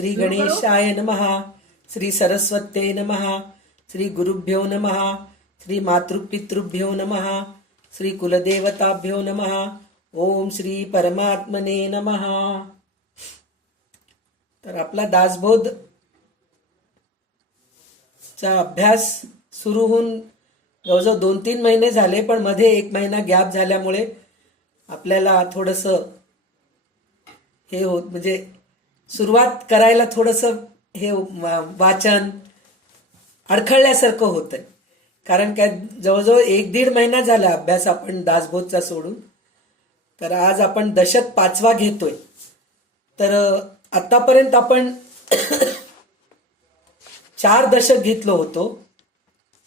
श्री गणेशाय नमः, श्री सरस्वत्यै नमः, श्री गुरुभ्यो नमः, श्री मातृपितृभ्यो नमः, श्री कुलदेवताभ्यो नमः, ओम श्री परमात्मने नमः. तर आपला दासबोध चा अभ्यास सुरू होऊन जवळजवळ 2-3 महिने झाले, पण मध्ये 1 महिना गॅप झाल्यामुळे आपल्याला थोडस हे होत, म्हणजे सुरुवात करायला थोडस हे वाचन अडखळल्यासारखं होतंय. कारण काय जवळजवळ 1-1.5 महिना झाला अभ्यास आपण दासबोधचा सोडून. तर आज आपण दशक 5वा घेतोय. तर आतापर्यंत आपण 4 दशक घेतलो होतो.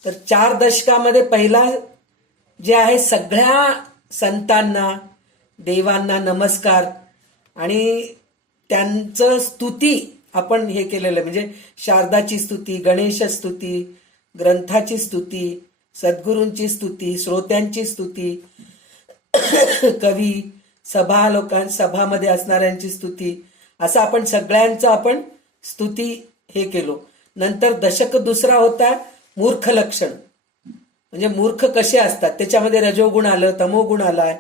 तर 4 दशकामध्ये पहिला जे आहे सगळ्या संतांना देवांना नमस्कार आणि त्यांचं स्तुती आपण हे केलेलं आहे. म्हणजे शारदाची स्तुती, गणेश स्तुती, ग्रंथाची स्तुती, सद्गुरूंची स्तुती, श्रोत्यांची स्तुती, कवी सभामध्ये असणाऱ्यांची स्तुती, असं आपण सगळ्यांचं आपण स्तुती हे केलो. नंतर दशक दुसरा होता मूर्ख लक्षण, म्हणजे मूर्ख कसे असतात त्याच्यामध्ये रजोगुण आलं, तमोगुण आलाय,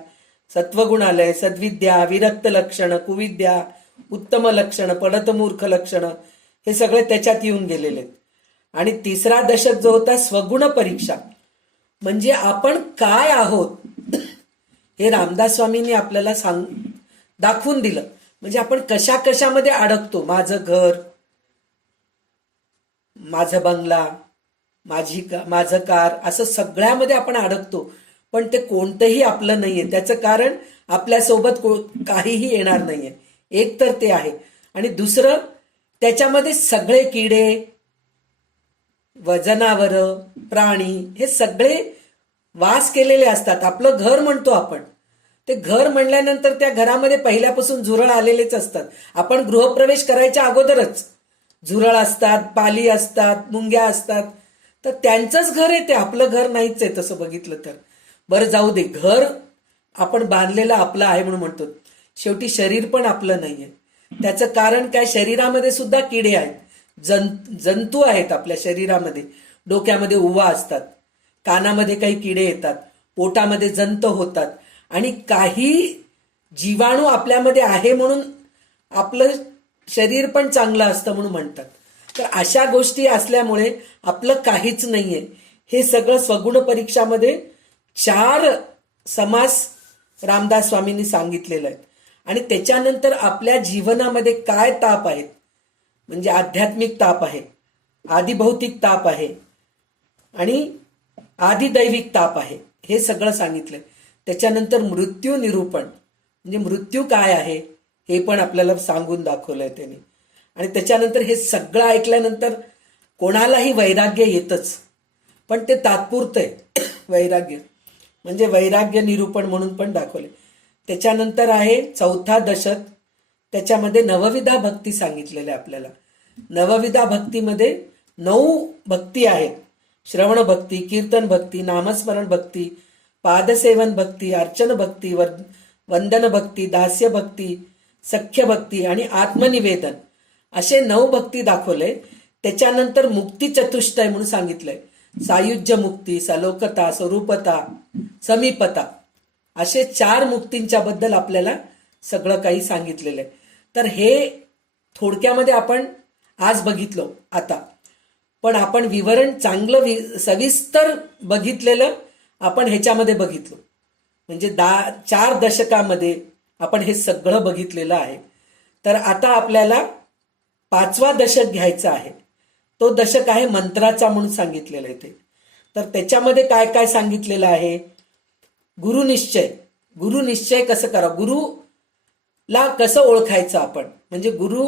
सत्वगुण आलंय, सद्विद्या, विरक्त लक्षण, कुविद्या, उत्तम लक्षण, पडत मूर्ख लक्षण, हे सगळे त्याच्यात येऊन गेलेले आहेत. आणि तिसरा दशक जो होता स्वगुण परीक्षा, म्हणजे आपण काय आहोत हे रामदास स्वामींनी आपल्याला दाखवून दिलं. म्हणजे आपण कशा कशामध्ये अडकतो. माझं घर, माझा बंगला, माझं कार, असं सगळ्यामध्ये आपण अडकतो. पण ते कोणतंही आपलं नाहीये. त्याचं कारण आपल्यासोबत काहीही येणार नाहीये. एक तर ते आहे, आणि दुसरं त्याच्यामध्ये सगळे किडे, जनावर, प्राणी हे सगळे वास केलेले असतात. आपलं घर म्हणतो आपण. ते घर म्हणल्यानंतर त्या घरामध्ये पहिल्यापासून झुरळ आलेलेच असतात. आपण गृहप्रवेश करायच्या अगोदरच झुरळ असतात, पाली असतात, मुंग्या असतात. तर त्यांचंच घर आहे ते, आपलं घर नाहीच आहे तसं बघितलं तर. बरं जाऊ दे, घर आपण बांधलेलं आपलं आहे म्हणून म्हणतो. शेवटी शरीर पण आपलं नाहीये. त्याचं कारण काय, शरीरामध्ये सुद्धा किडे आहेत, जंतू आहेत आपल्या शरीरामध्ये. डोक्यामध्ये उवा असतात, कानामध्ये काही किडे येतात, पोटामध्ये जंत होतात, आणि काही जीवाणू आपल्यामध्ये आहे म्हणून आपलं शरीर पण चांगलं असतं म्हणून म्हणतात. तर अशा गोष्टी असल्यामुळे आपलं काहीच नाहीये. हे सगळं स्वगुण परीक्षामध्ये 4 समास रामदास स्वामींनी सांगितलेलं आहे. आणि त्याच्यानंतर आपल्या जीवनामध्ये काय ताप आहेत, म्हणजे आध्यात्मिक ताप आहे, आदिभौतिक ताप आहे आणि आदिदैविक ताप आहे, हे सगळं सांगितलंय. त्याच्यानंतर मृत्यू निरूपण, म्हणजे मृत्यू काय आहे हे पण आपल्याला सांगून दाखवलंय त्यांनी. आणि त्याच्यानंतर हे सगळं ऐकल्यानंतर कोणालाही वैराग्य येतच, पण ते तात्पुरतं आहे वैराग्य, म्हणजे वैराग्य निरूपण म्हणून पण दाखवले. त्याच्यानंतर आहे 4था दशक. त्याच्यामध्ये नवविधा भक्ती सांगितलेल्या आपल्याला. नवविधा भक्तीमध्ये 9 भक्ती आहेत. श्रवण भक्ती, कीर्तन भक्ती, नामस्मरण भक्ती, पादसेवन भक्ती, अर्चन भक्ती, वंदन भक्ती, दास्य भक्ती, सख्य भक्ती आणि आत्मनिवेदन, असे 9 भक्ती दाखवले. त्याच्यानंतर मुक्ती चतुष्टय म्हणून सांगितलंय. सायुज्य मुक्ती, सलोकता, स्वरूपता, समीपता, असे 4 मुक्तींच्या बद्दल आपल्याला सगळं काही सांगितलेलं आहे. तर हे थोडक्यामध्ये आपण आज बघितलो. आता पण आपण विवरण चांगलं सविस्तर बघितलेलं आपण ह्याच्यामध्ये बघितलो. म्हणजे 4 दशकामध्ये आपण हे सगळं बघितलेलं आहे. तर आता आपल्याला 5वा दशक घ्यायचा आहे. तो दशक आहे मंत्राचा म्हणून सांगितलेला आहे ते. तर त्याच्यामध्ये काय काय सांगितलेलं आहे. गुरुनिश्चय. गुरुनिश्चय कसं करा, गुरुला कसं ओळखायचं आपण, म्हणजे गुरु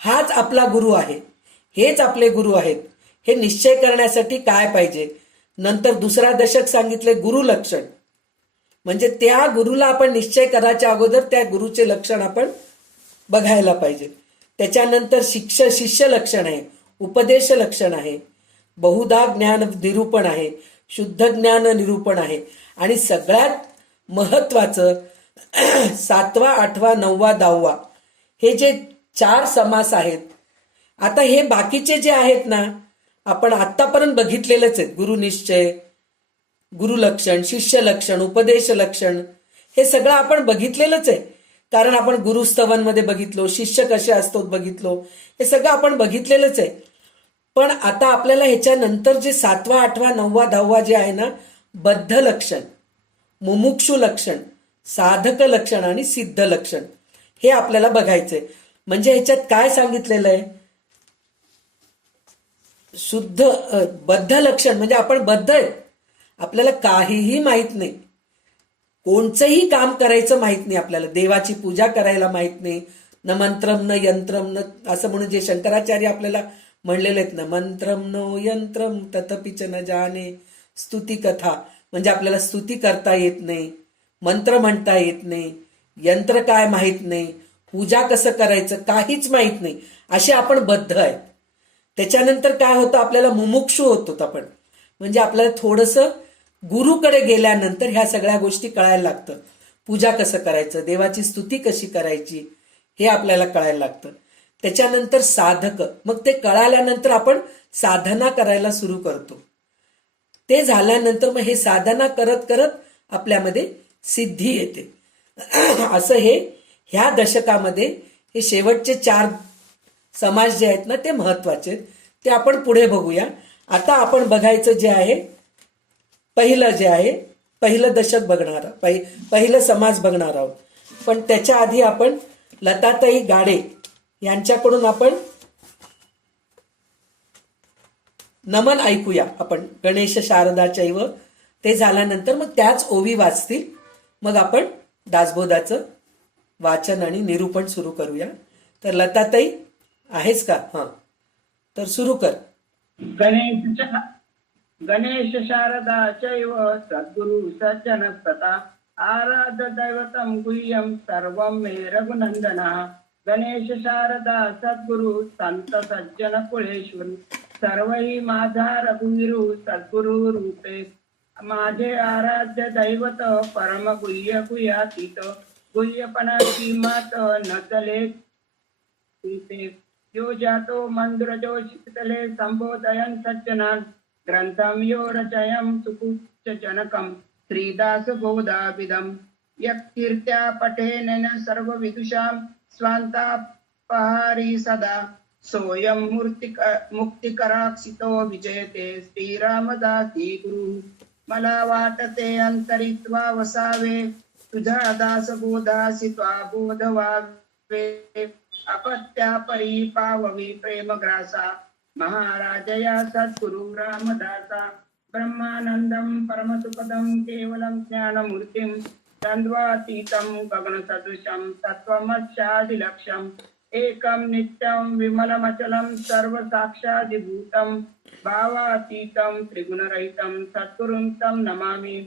हाच आपला गुरु आहे, हेच आपले गुरु आहेत, हे निश्चय करण्यासाठी काय पाहिजे. नंतर दुसरा दशक सांगितले गुरु लक्षण, म्हणजे त्या गुरुला आपण निश्चय करायच्या अगोदर त्या गुरुचे लक्षण आपण बघायला पाहिजे. त्याच्यानंतर शिष्य लक्षण आहे, उपदेश लक्षण आहे, बहुधा ज्ञान निरूपण आहे, शुद्ध ज्ञान निरूपण आहे, आणि सगळ्यात महत्वाचं 7वा, 8वा, 9वा, 10वा हे जे 4 समास आहेत आता हे बाकीचे जे आहेत ना, आपण आतापर्यंत बघितलेलंच आहेत. गुरुनिश्चय, गुरुलक्षण, शिष्य लक्षण, उपदेश लक्षण, हे सगळं आपण बघितलेलंच आहे. कारण आपण गुरुस्तवांमध्ये बघितलो, शिष्य कसे असतात बघितलो, हे सगळं आपण बघितलेलंच आहे. पण आता आपल्याला ह्याच्यानंतर जे 7वा, 8वा, 9वा, 10वा जे आहे ना, बद्ध लक्षण, मुमुक्षु लक्षण, साधक लक्षण आणि सिद्ध लक्षण, हे आपल्याला बघायचंय. म्हणजे ह्याच्यात काय सांगितलेलं आहे, बद्ध लक्षण म्हणजे आपण बद्ध आहे, आपल्याला काहीही माहित नाही, कोणचंही काम करायचं माहित नाही, आपल्याला देवाची पूजा करायला माहित नाही, न मंत्रम न यंत्रम न, असं म्हणून जे शंकराचार्य आपल्याला म्हणलेले आहेत ना, मंत्रम नो यंत्रम तथपिच न जाने, स्तुती कथा, म्हणजे आपल्याला स्तुती करता येत नाही, मंत्र म्हणता येत नाही, यंत्र काय माहित नाही, पूजा कसं करायचं काहीच माहित नाही, असे आपण बद्ध आहेत. त्याच्यानंतर काय होतं, आपल्याला मुमुक्षू होतो आपण, म्हणजे आपल्याला थोडंसं गुरुकडे गेल्यानंतर ह्या सगळ्या गोष्टी कळायला लागतं. पूजा कसं करायचं, देवाची स्तुती कशी करायची, हे आपल्याला कळायला लागतं. त्याच्यानंतर साधक, मग ते कळाल्यानंतर आपण साधना करायला सुरू करतो. ते झाल्यानंतर मग हे साधना करत करत आपल्यामध्ये सिद्धी येते. असं हे ह्या दशकामध्ये हे शेवटचे 4 समाज जे आहेत ना, ते महत्वाचे आहेत. ते आपण पुढे बघूया. आता आपण बघायचं जे आहे, पहिलं जे आहे, पहिलं दशक बघणार, पहिलं समाज बघणार आहोत. पण त्याच्या आधी आपण लताताई गाडे यांच्याकडून आपण नमन ऐकूया. आपण गणेश शारदाचैव, ते झाल्यानंतर मग त्याच ओवी वाचतील. मग आपण दासबोधाचं वाचन आणि निरूपण सुरू करूया. तर लताताई आहेस का? हां, तर सुरू कर. गणेश शारदा चैव सद्गुरु सज्जन सता आराध्य दैवतम गुह्यम सर्वं मे रघुनंदना. गणेश शारदा सद्गुरु संत सज्जन कुळेश्वर सर्वही माझा रघुवीरू सद्गुरु रूपे. माझे आराध्य दैवत परम गुह्य गुह्यातीत गुह्यपणाची मात न चले यो जातो मंद्रजो शीतले संबोधयन सज्जनान ग्रंथम यो रचयम सुकुच्च जनकम श्रीदास बोधाविदम यत्कीर्त्या पठेन सर्व विदुषाम स्वांतापहारी सदा सोयम मुक्तिकराक्षितो विजयते श्रीरामदासी गुरु. मला वाटते अंतरित्वा वसावे तुझा दास बोधासी त्वा बोधवावे अपत्या परी पाववी प्रेमग्रासा महाराजया सद्गुरु रामदासा. ब्रह्मानंदम परमसुखदम केवलम ज्ञानमूर्तिम द्वंद्वातीतं गगनसदृशं तत्त्वमस्यादिलक्ष्यम् एकं नित्यं विमलमचलं सर्वसाक्षादिभूतं भावातीतं त्रिगुणरहितं सद्गुरुं तं नमामि.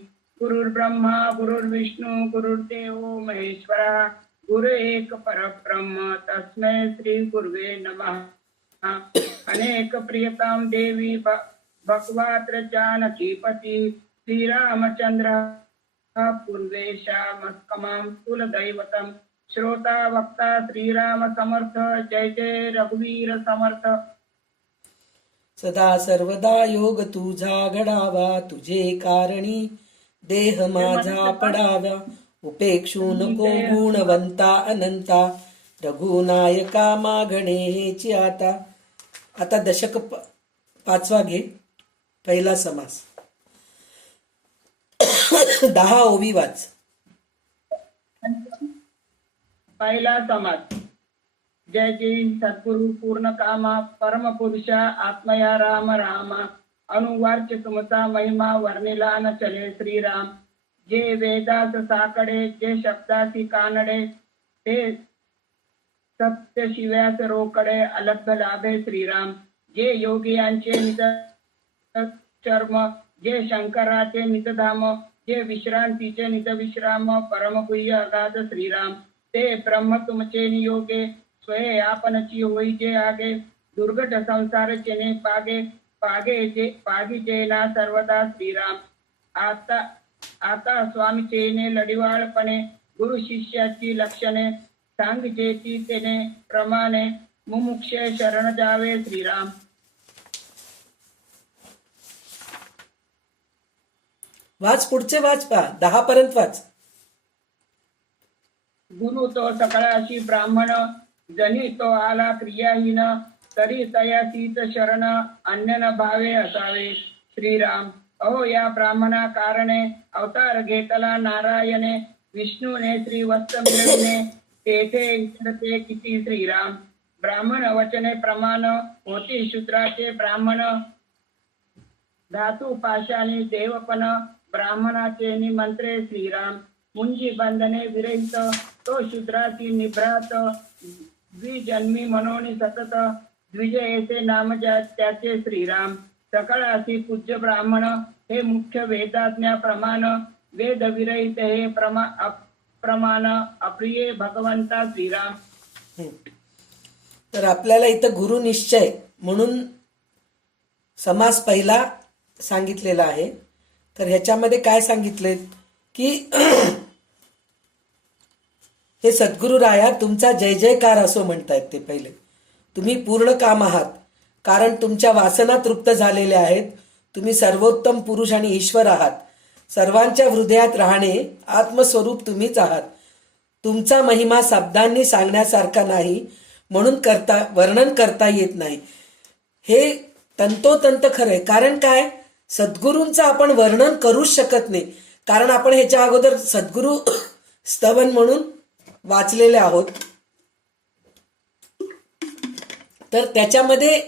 गुरुर्ब्रह्मा गुरुर्विष्णू गुरुर्देवो महेश्वरः गुरु एक परब्रह्म तस्मै श्री गुरुवे नमः. अनेक प्रियतां देवी भगवात्र जानकीपति श्रीरामचंद्र पूर्वेशामस्कमां कुलदैवतं श्रोता वक्ता श्रीराम समर्थ. जय जय रघुवीर समर्थ. सदा सर्वदा योग तुझा घडावा, तुझे कारणी देह माझा पडावा. उपेक्षू नको गुणवंता अनंता, रघुनायका मागणे हेची आता. आता दशक 5वा घे, पहिला समास. 10 ओवी वाच. पहिला समाज. जय जय सद्गुरु पूर्ण कामा परम पुरुषा आत्मया राम रामा. अनुवार्च तुमचा महिमा वर्णिला न चले श्रीराम. जे वेदास साकडे जे शब्दासी कानडे ते सत्य शिव्यास रोकडे अलब्ध लाभे श्रीराम. जे योगियांचे निज चर्म जे शंकराचे नितधाम जे विश्रांतीचे निज विश्राम परमगुह्य अगाध श्रीराम. ते ब्रह्म तुमचे नियोगे स्वये आपणची होई जे आगे. दुर्गट संसार चेने पागे पागी जेना सर्वदा श्रीराम. आता स्वामी चेने लढिवाळपणे गुरु शिष्याची लक्षणे सांगजेची तेने प्रमाणे मुमुक्षे शरण जावे श्रीराम. वाच, पुढचे वाच पा, 10 पर्यंत वाच. गुरु तो सकळाशी ब्राह्मण, जनी तो आला क्रियाहीन, तरी तयासीच शरण अन्य न भावे असावे श्रीराम. अहो या ब्राह्मणा कारणे अवतार घेतला नारायणे, विष्णूने श्रीवत्स मिळविणे तेथे विचारते किती श्रीराम. ब्राह्मण वचने प्रमाण होती शूद्राचे ब्राह्मण, धातू पाशाने देवपण ब्राह्मणाचे निमंत्रे श्रीराम. मुंजी बंधने विरहित तो शूद्राची निभ्रात, द्विजन्मी मनोनी सतत द्विजयेचे नाम त्याचे श्रीराम. सकळासी पूज्य ब्राह्मण हे मुख्य वेदाज्ञा प्रमाण, वेद विरहित हे अप्रमाण अप्रिय भगवंता श्रीराम. तर आपल्याला इथं गुरु निश्चय म्हणून समास पहिला सांगितलेला आहे. तर ह्याच्यामध्ये काय सांगितले की हे सद्गुरु राया तुमचा जय जयकार असो म्हणतायत. ते पहिले तुम्ही पूर्ण काम आहात, कारण तुमच्या वासना तृप्त झालेल्या आहेत. तुम्ही सर्वोत्तम पुरुष आणि ईश्वर आहात. सर्वांच्या हृदयात राहणे आत्मस्वरूप तुम्हीच आहात. तुमचा महिमा शब्दांनी सांगण्यासारखा नाही, म्हणून वर्णन करता येत नाही. हे तंतोतंत खरं आहे. कारण काय, सद्गुरूंचं आपण वर्णन करूच शकत नाही. कारण आपण ह्याच्या अगोदर सद्गुरू स्तवन म्हणून वाचलेले आहोत. तर त्याच्यामध्ये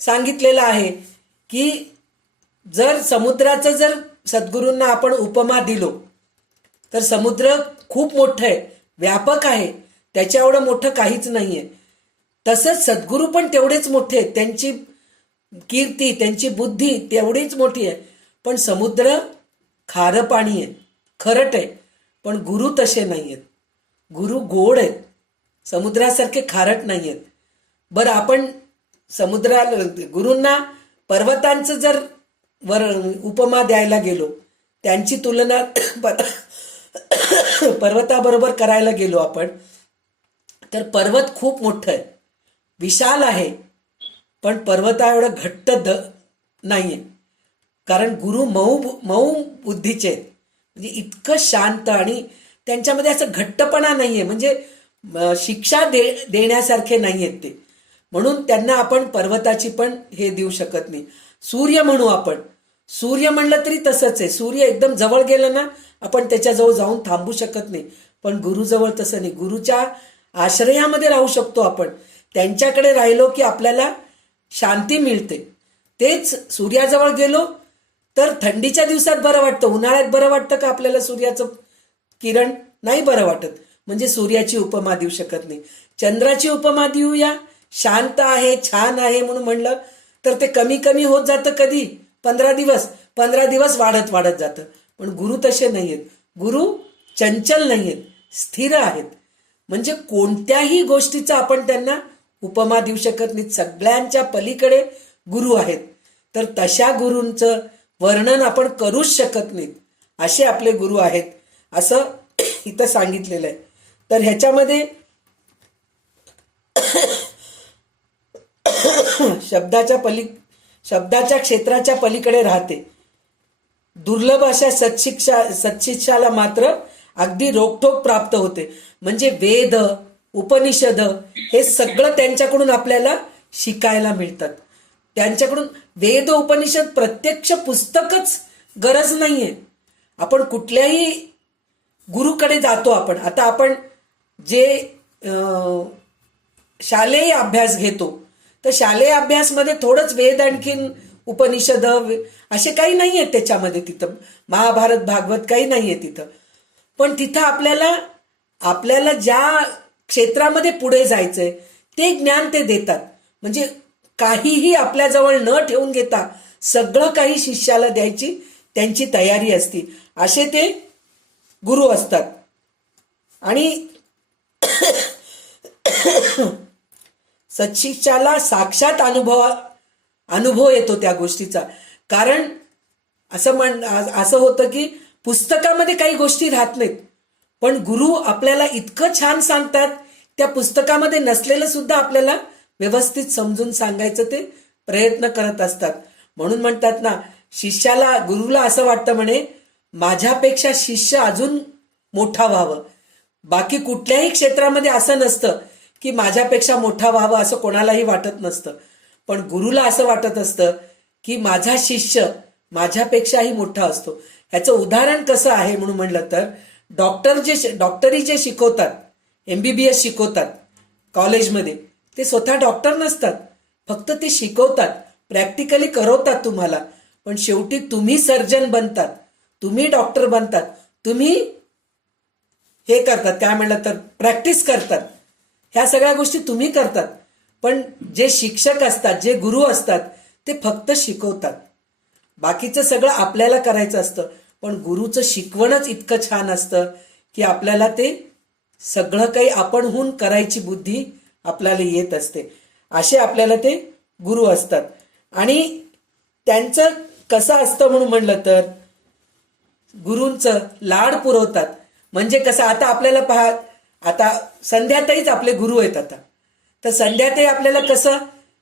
सांगितलेलं आहे की जर समुद्राचं जर सद्गुरूंना आपण उपमा दिलो तर समुद्र खूप मोठं आहे, व्यापक आहे, त्याच्या एवढं मोठं काहीच नाहीये. तसंच सद्गुरू पण तेवढेच मोठे आहेत, त्यांची कीर्ती त्यांची बुद्धी तेवढीच मोठी आहे. पण समुद्र खारं पाणी आहे, खरट आहे. पण गुरु तसे नाही आहेत. गुरु गोड आहेत, समुद्रासारखे खारट नाही आहेत. बरं, आपण गुरूंना पर्वतांचं जर उपमा द्यायला गेलो, त्यांची तुलना पर्वताबरोबर करायला गेलो आपण, तर पर्वत खूप मोठं आहे, विशाल आहे. पण पर्वता एवढं घट्ट नाहीये. कारण गुरु मऊ बुद्धीचे आहेत. म्हणजे इतकं शांत आणि त्यांच्यामध्ये असं घट्टपणा नाहीये, म्हणजे शिक्षा देण्यासारखे नाहीयेत ते. म्हणून त्यांना आपण पर्वताची पण हे देऊ शकत नाही. सूर्य म्हणू आपण, सूर्य म्हणलं तरी तसंच आहे. सूर्य एकदम जवळ गेलं ना आपण त्याच्याजवळ जाऊन थांबू शकत नाही. पण गुरुजवळ तसं नाही. गुरुच्या आश्रयामध्ये राहू शकतो आपण. त्यांच्याकडे राहिलो की आपल्याला शांती मिळते. तेच सूर्याजवळ गेलो तर थंडीच्या दिवसात बरं वाटतं, उन्हाळ्यात बरं वाटतं का आपल्याला सूर्याचं किरण? नाही बरं वाटत. म्हणजे सूर्याची उपमा देऊ शकत नाही. चंद्राची उपमा देऊया, शांत आहे, छान आहे म्हणून म्हणलं तर ते कमी कमी होत जातं. कधी 15 दिवस वाढत जातं. पण गुरु तसे नाही आहेत. गुरु चंचल नाही आहेत, स्थिर आहेत. म्हणजे कोणत्याही गोष्टीचा आपण त्यांना उपमा देऊ शकत नाही. सगळ्यांच्या पलीकडे गुरु आहेत. तर तशा गुरूंचं वर्णन आपण करूच शकत नाहीत. असे आपले गुरु आहेत असं इथं सांगितलेलं आहे. तर ह्याच्यामध्ये शब्दाच्या क्षेत्राच्या पलीकडे राहते. दुर्लभ अशा सत्शिक्षाला मात्र अगदी रोखोक प्राप्त होते. म्हणजे वेद उपनिषद हे सगळं त्यांच्याकडून आपल्याला शिकायला मिळतात. त्यांच्याकडून वेद उपनिषद प्रत्यक्ष पुस्तकच गरज नाहीये. आपण कुठल्याही गुरुकडे जातो. आता आपण जे शालेय अभ्यास घेतो तर शालेय अभ्यासमध्ये थोडंच वेद आणखीन उपनिषद असे काही नाहीये त्याच्यामध्ये. तिथं महाभारत भागवत काही नाहीये तिथं. पण तिथं आपल्याला ज्या क्षेत्रामध्ये पुढे जायचंय ते ज्ञान ते देतात. म्हणजे काहीही आपल्याजवळ न ठेवून घेता सगळं काही शिष्याला द्यायची त्यांची तयारी असते. असे ते गुरु असतात. आणि सत्शिष्याला साक्षात अनुभव येतो त्या गोष्टीचा. कारण असं होतं की पुस्तकामध्ये काही गोष्टी राहत नाहीत, पण गुरु आपल्याला इतकं छान सांगतात, त्या पुस्तकामध्ये नसलेलं सुद्धा आपल्याला व्यवस्थित समजून सांगायचं ते प्रयत्न करत असतात. म्हणून म्हणतात ना, शिष्याला गुरुला असं वाटतं म्हणे माझ्यापेक्षा शिष्य अजून मोठा व्हावं. बाकी कुठल्याही क्षेत्रामध्ये असं नसतं की माझ्यापेक्षा मोठा व्हावं असं कोणालाही वाटत नसतं. पण गुरुला असं वाटत असतं की माझा शिष्य माझ्यापेक्षाही मोठा असतो. ह्याचं उदाहरण कसं आहे म्हणून म्हणलं तर डॉक्टरी जे शिकवतात, MBBS शिकवतात कॉलेजमध्ये, ते स्वतः डॉक्टर नसतात. फक्त ते शिकवतात, प्रॅक्टिकली करवतात तुम्हाला. पण शेवटी तुम्ही सर्जन बनतात, तुम्ही डॉक्टर बनतात, तुम्ही हे करतात, काय म्हणलं तर प्रॅक्टिस करतात. ह्या सगळ्या गोष्टी तुम्ही करतात. पण जे शिक्षक असतात, जे गुरु असतात, ते फक्त शिकवतात. बाकीचं सगळं आपल्याला करायचं असतं. पण गुरुचं शिकवणच इतकं छान असतं की आपल्याला ते सगळं काही आपणहून करायची बुद्धी आपल्याला येत असते. असे आपल्याला ते गुरु असतात. आणि त्यांचं कसं असतं म्हणून म्हणलं तर गुरूंचं लाड पुरवतात. म्हणजे कसं, आता आपल्याला पहा, आता संध्याताईच आपले गुरु आहेत. आता तर संध्याताई आपल्याला कसं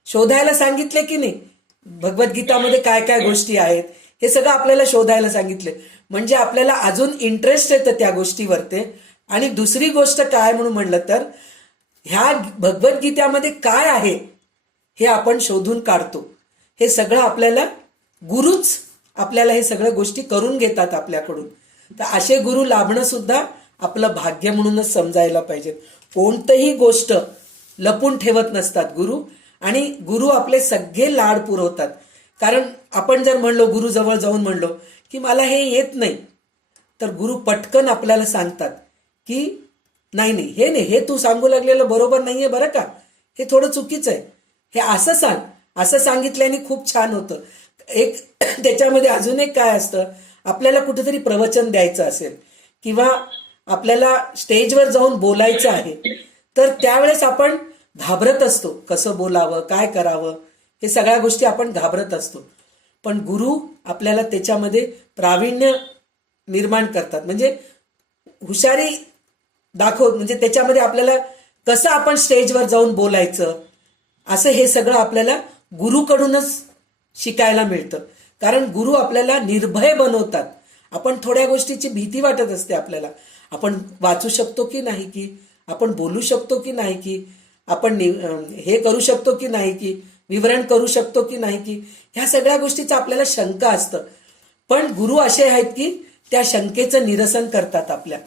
शोधायला सांगितले की नाही, भगवद्गीतामध्ये काय काय गोष्टी आहेत हे सगळं आपल्याला शोधायला सांगितले. म्हणजे आपल्याला अजून इंटरेस्ट येतं त्या गोष्टीवरती. आणि दुसरी गोष्ट काय म्हणून म्हणलं तर ह्या भगवद्गीतामध्ये काय आहे हे आपण शोधून काढतो. हे सगळं आपल्याला गुरुच आपल्याला हे सगळ्या गोष्टी करून घेतात आपल्याकडून. तर असे गुरु लाभणं सुद्धा आपलं भाग्य म्हणूनच समजायला पाहिजे. कोणतीही गोष्ट लपून ठेवत नसतात गुरु. आणि गुरु आपले सगळे लाड पुरवतात. कारण आपण जर म्हणलो, गुरु जवळ जाऊन म्हणलो की मला हे येत नाही, तर गुरु पटकन आपल्याला सांगतात की नाही हे तू सांगू लागलेलं बरोबर नाहीये बरं का, हे थोडं चुकीचं आहे, हे असं सांग. असं सांगितल्याने खूप छान होतं. एक त्याच्यामध्ये अजून एक काय असतं, आपल्याला कुठेतरी प्रवचन द्यायचं असेल किंवा आपल्याला स्टेजवर जाऊन बोलायचं आहे, तर त्यावेळेस आपण घाबरत असतो. कसं बोलावं, काय करावं, हे सगळ्या गोष्टी आपण घाबरत असतो. पण गुरु आपल्याला त्याच्यामध्ये प्रावीण्य निर्माण करतात. म्हणजे हुशारी म्हणजे त्याच्यामध्ये आपल्याला कसं आपण स्टेजवर जाऊन बोलायचं, असं हे सगळं आपल्याला गुरुकडूनच शिकायला मिळतं. कारण गुरु आपल्याला निर्भय बनवतात. आपण थोड्या गोष्टीची भीती वाटत असते आपल्याला, आपण वाचू शकतो की नाही, की आपण बोलू शकतो की नाही, की आपण हे करू शकतो की नाही, की विवरण करू शकतो की नाही, की ह्या सगळ्या गोष्टीचं आपल्याला शंका असतं. पण गुरु असे आहेत की त्या शंकेचं निरसन करतात आपल्या.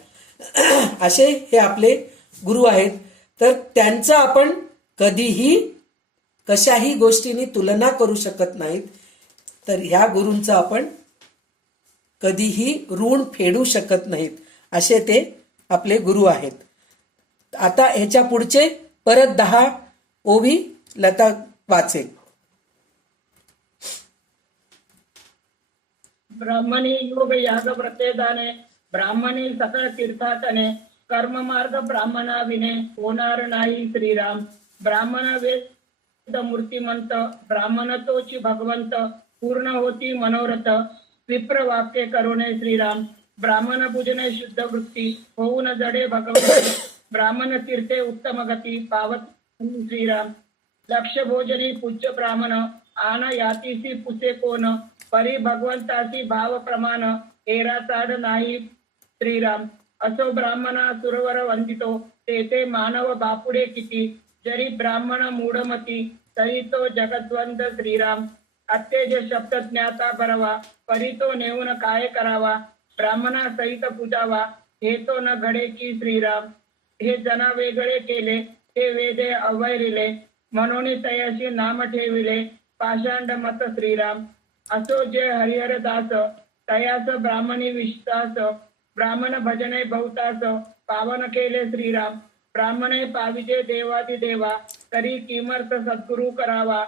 असे हे आपले गुरु आहेत. तर त्यांचं आपण कधीही कशाही गोष्टींनी तुलना करू शकत नाहीत. तर ह्या गुरूंचं आपण कधीही ऋण फेडू शकत नाहीत. असे ते आपले गुरु आहेत. आता ह्याच्या पुढचे परत 10 ओवी लता वाचेल. ब्राह्मणी योग याग व्रतेदाने, ब्राह्मणी सकळ तीर्थाटने, कर्म मार्ग ब्राह्मणा विने होणार नाही श्रीराम. ब्राह्मण वेद मूर्तिमंत, ब्राह्मण तोची भगवंत, पूर्ण होती मनोरथ, विप्र वाक्य करुणे श्रीराम. ब्राह्मण पूजने शुद्ध वृत्ती, होऊन जडे भगवंती, ब्राह्मण तीर्थे उत्तम गती, पावत श्रीराम. लक्ष भोजनी पूज्य ब्राह्मण, आन यातीसी पुसे कोण, परी भगवंतासी भाव प्रमाण, एरा चाड नाही श्रीराम. असो ब्राह्मणा सुरवर वंदितो, तेथे मानव बापुडे किती, जरी ब्राह्मण मूढमती, तरी तो जगद्वंद श्रीराम. अत्यज शब्द ज्ञाता बरवा, परी तो नेऊन काय करावा, ब्राह्मणा सहित पूजावा, हे तो न घडे की श्रीराम. हे जना वेगळे केले, ते वेदे अवैरिले, म्हणून तयाशी नाम ठेविले, पाषांड मत श्रीराम. असो जे हरिहर दास, तयास ब्राह्मणी विश्वास, ब्राह्मण भजने बहुतास, पावन केले श्रीराम. ब्राह्मणे पाविजे देवादिदेवा, तरी किमर्थ सद्गुरु करावा,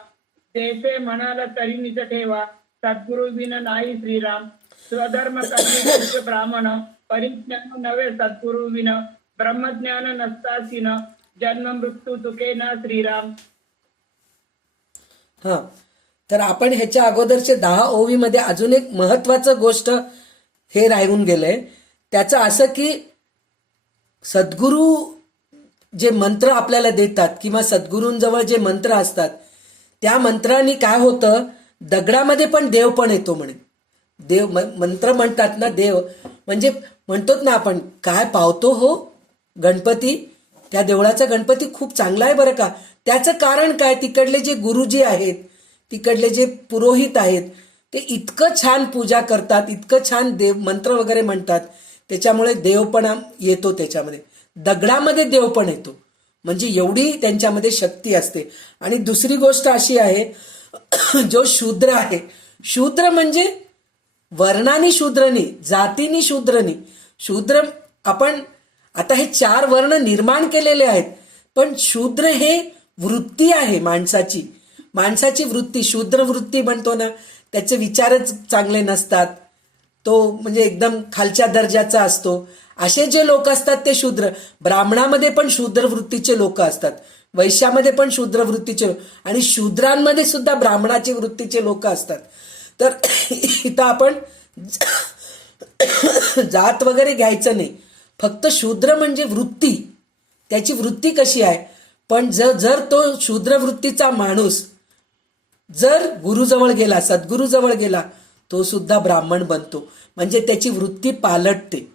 जैसे म्हणाल तरी निज ठेवा, सद्गुरु विन नाही श्रीराम. स्वधर्म करणे ब्राह्मण, परिज्ञान नवे सद्गुरु विन, ब्रह्मज्ञान नसतासीन, जन्म मृत्यू चुके ना श्रीराम. हा, तर आपण ह्याच्या अगोदरचे 10 ओवीमध्ये अजून एक महत्वाचं गोष्ट हे राहून गेलंय. त्याचं असं की सद्गुरू जे मंत्र आपल्याला देतात किंवा सद्गुरूंजवळ जे मंत्र असतात त्या मंत्रांनी काय होतं, दगडामध्ये पण देव पण येतो म्हणे. देव मंत्र म्हणतात ना, देव म्हणजे म्हणतोत ना आपण, काय पावतो हो गणपती. त्या देवळाचा गणपती खूप चांगला आहे बरं का. त्याचं कारण काय, तिकडले जे गुरुजी आहेत, तिकडले जे पुरोहित आहेत, ते इतकं छान पूजा करतात, इतकं छान देव मंत्र वगैरे म्हणतात, त्याच्यामुळे देव पण येतो त्याच्यामध्ये. दगडामध्ये देव पण येतो, म्हणजे एवढी त्यांच्यामध्ये शक्ती असते. आणि दुसरी गोष्ट अशी आहे, जो शूद्र आहे, शूद्र म्हणजे वर्णानी शूद्रनी, जातीनी शूद्रनी. शूद्र आपण आता हे 4 वर्ण निर्माण केलेले आहेत, पण शूद्र हे वृत्ती आहे माणसाची. माणसाची वृत्ती, शूद्र वृत्ती म्हणतो ना, त्याचे विचारच चांगले नसतात, तो म्हणजे एकदम खालच्या दर्जाचा असतो. असे जे लोक असतात ते शूद्र. ब्राह्मणामध्ये पण शूद्र वृत्तीचे लोक असतात, वैश्यामध्ये पण शूद्र वृत्तीचे, आणि शूद्रांमध्ये सुद्धा ब्राह्मणाची वृत्तीचे लोक असतात. तर इथं आपण जात वगैरे घ्यायचं नाही, फक्त शूद्र म्हणजे वृत्ती, त्याची वृत्ती कशी आहे. पण जर तो शूद्र वृत्तीचा माणूस जर गुरुजवळ गेला, सद्गुरूजवळ गेला, तो सुद्धा ब्राह्मण बनतो, म्हणजे त्याची वृत्ती पालटते.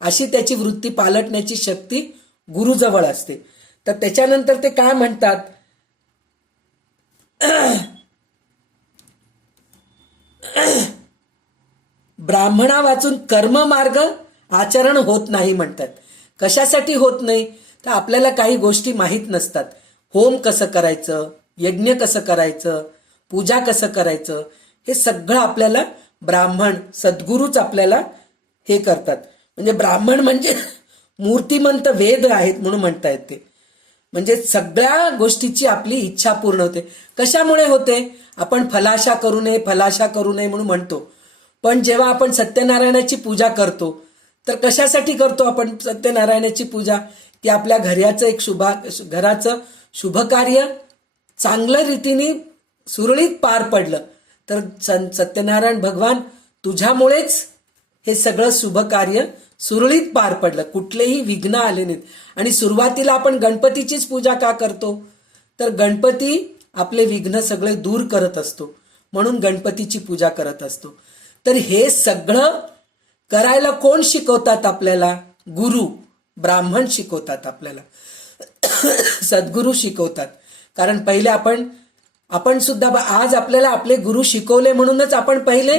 अशी त्याची वृत्ती पालटण्याची शक्ती गुरुजवळ असते. तर त्याच्यानंतर ते काय म्हणतात, ब्राह्मणा वाचून कर्ममार्ग आचरण होत नाही म्हणतात. कशासाठी होत नाही, तर आपल्याला काही गोष्टी माहीत नसतात. होम कसं करायचं, यज्ञ कसं करायचं, पूजा कसं करायचं, हे सगळं आपल्याला ब्राह्मण सद्गुरूच आपल्याला हे करतात. म्हणजे ब्राह्मण म्हणजे मूर्तिमंत वेद आहेत म्हणून म्हणता येते. म्हणजे सगळ्या गोष्टीची आपली इच्छा पूर्ण होते. कशामुळे होते, आपण फलाशा करू नये, फलाशा करू नये म्हणून म्हणतो, पण जेव्हा आपण सत्यनारायणाची पूजा करतो, तर कशासाठी करतो आपण सत्यनारायणाची पूजा, की आपल्या घराचं शुभ कार्य चांगल्या रीतीने सुरळीत पार पडलं, तर सत्यनारायण भगवान तुझ्यामुळेच हे सगळं शुभ कार्य सुरळीत पार पडलं, कुठलेही विघ्न आले नाहीत. आणि सुरुवातीला आपण गणपतीचीच पूजा का करतो, तर गणपती आपले विघ्न सगळे दूर करत असतो, म्हणून गणपतीची पूजा करत असतो. तर हे सगळं करायला कोण शिकवतात आपल्याला, गुरु ब्राह्मण शिकवतात आपल्याला, सद्गुरू शिकवतात. कारण पहिले आपण सुद्धा आज आपल्याला आपले गुरु शिकवले म्हणूनच आपण पहिले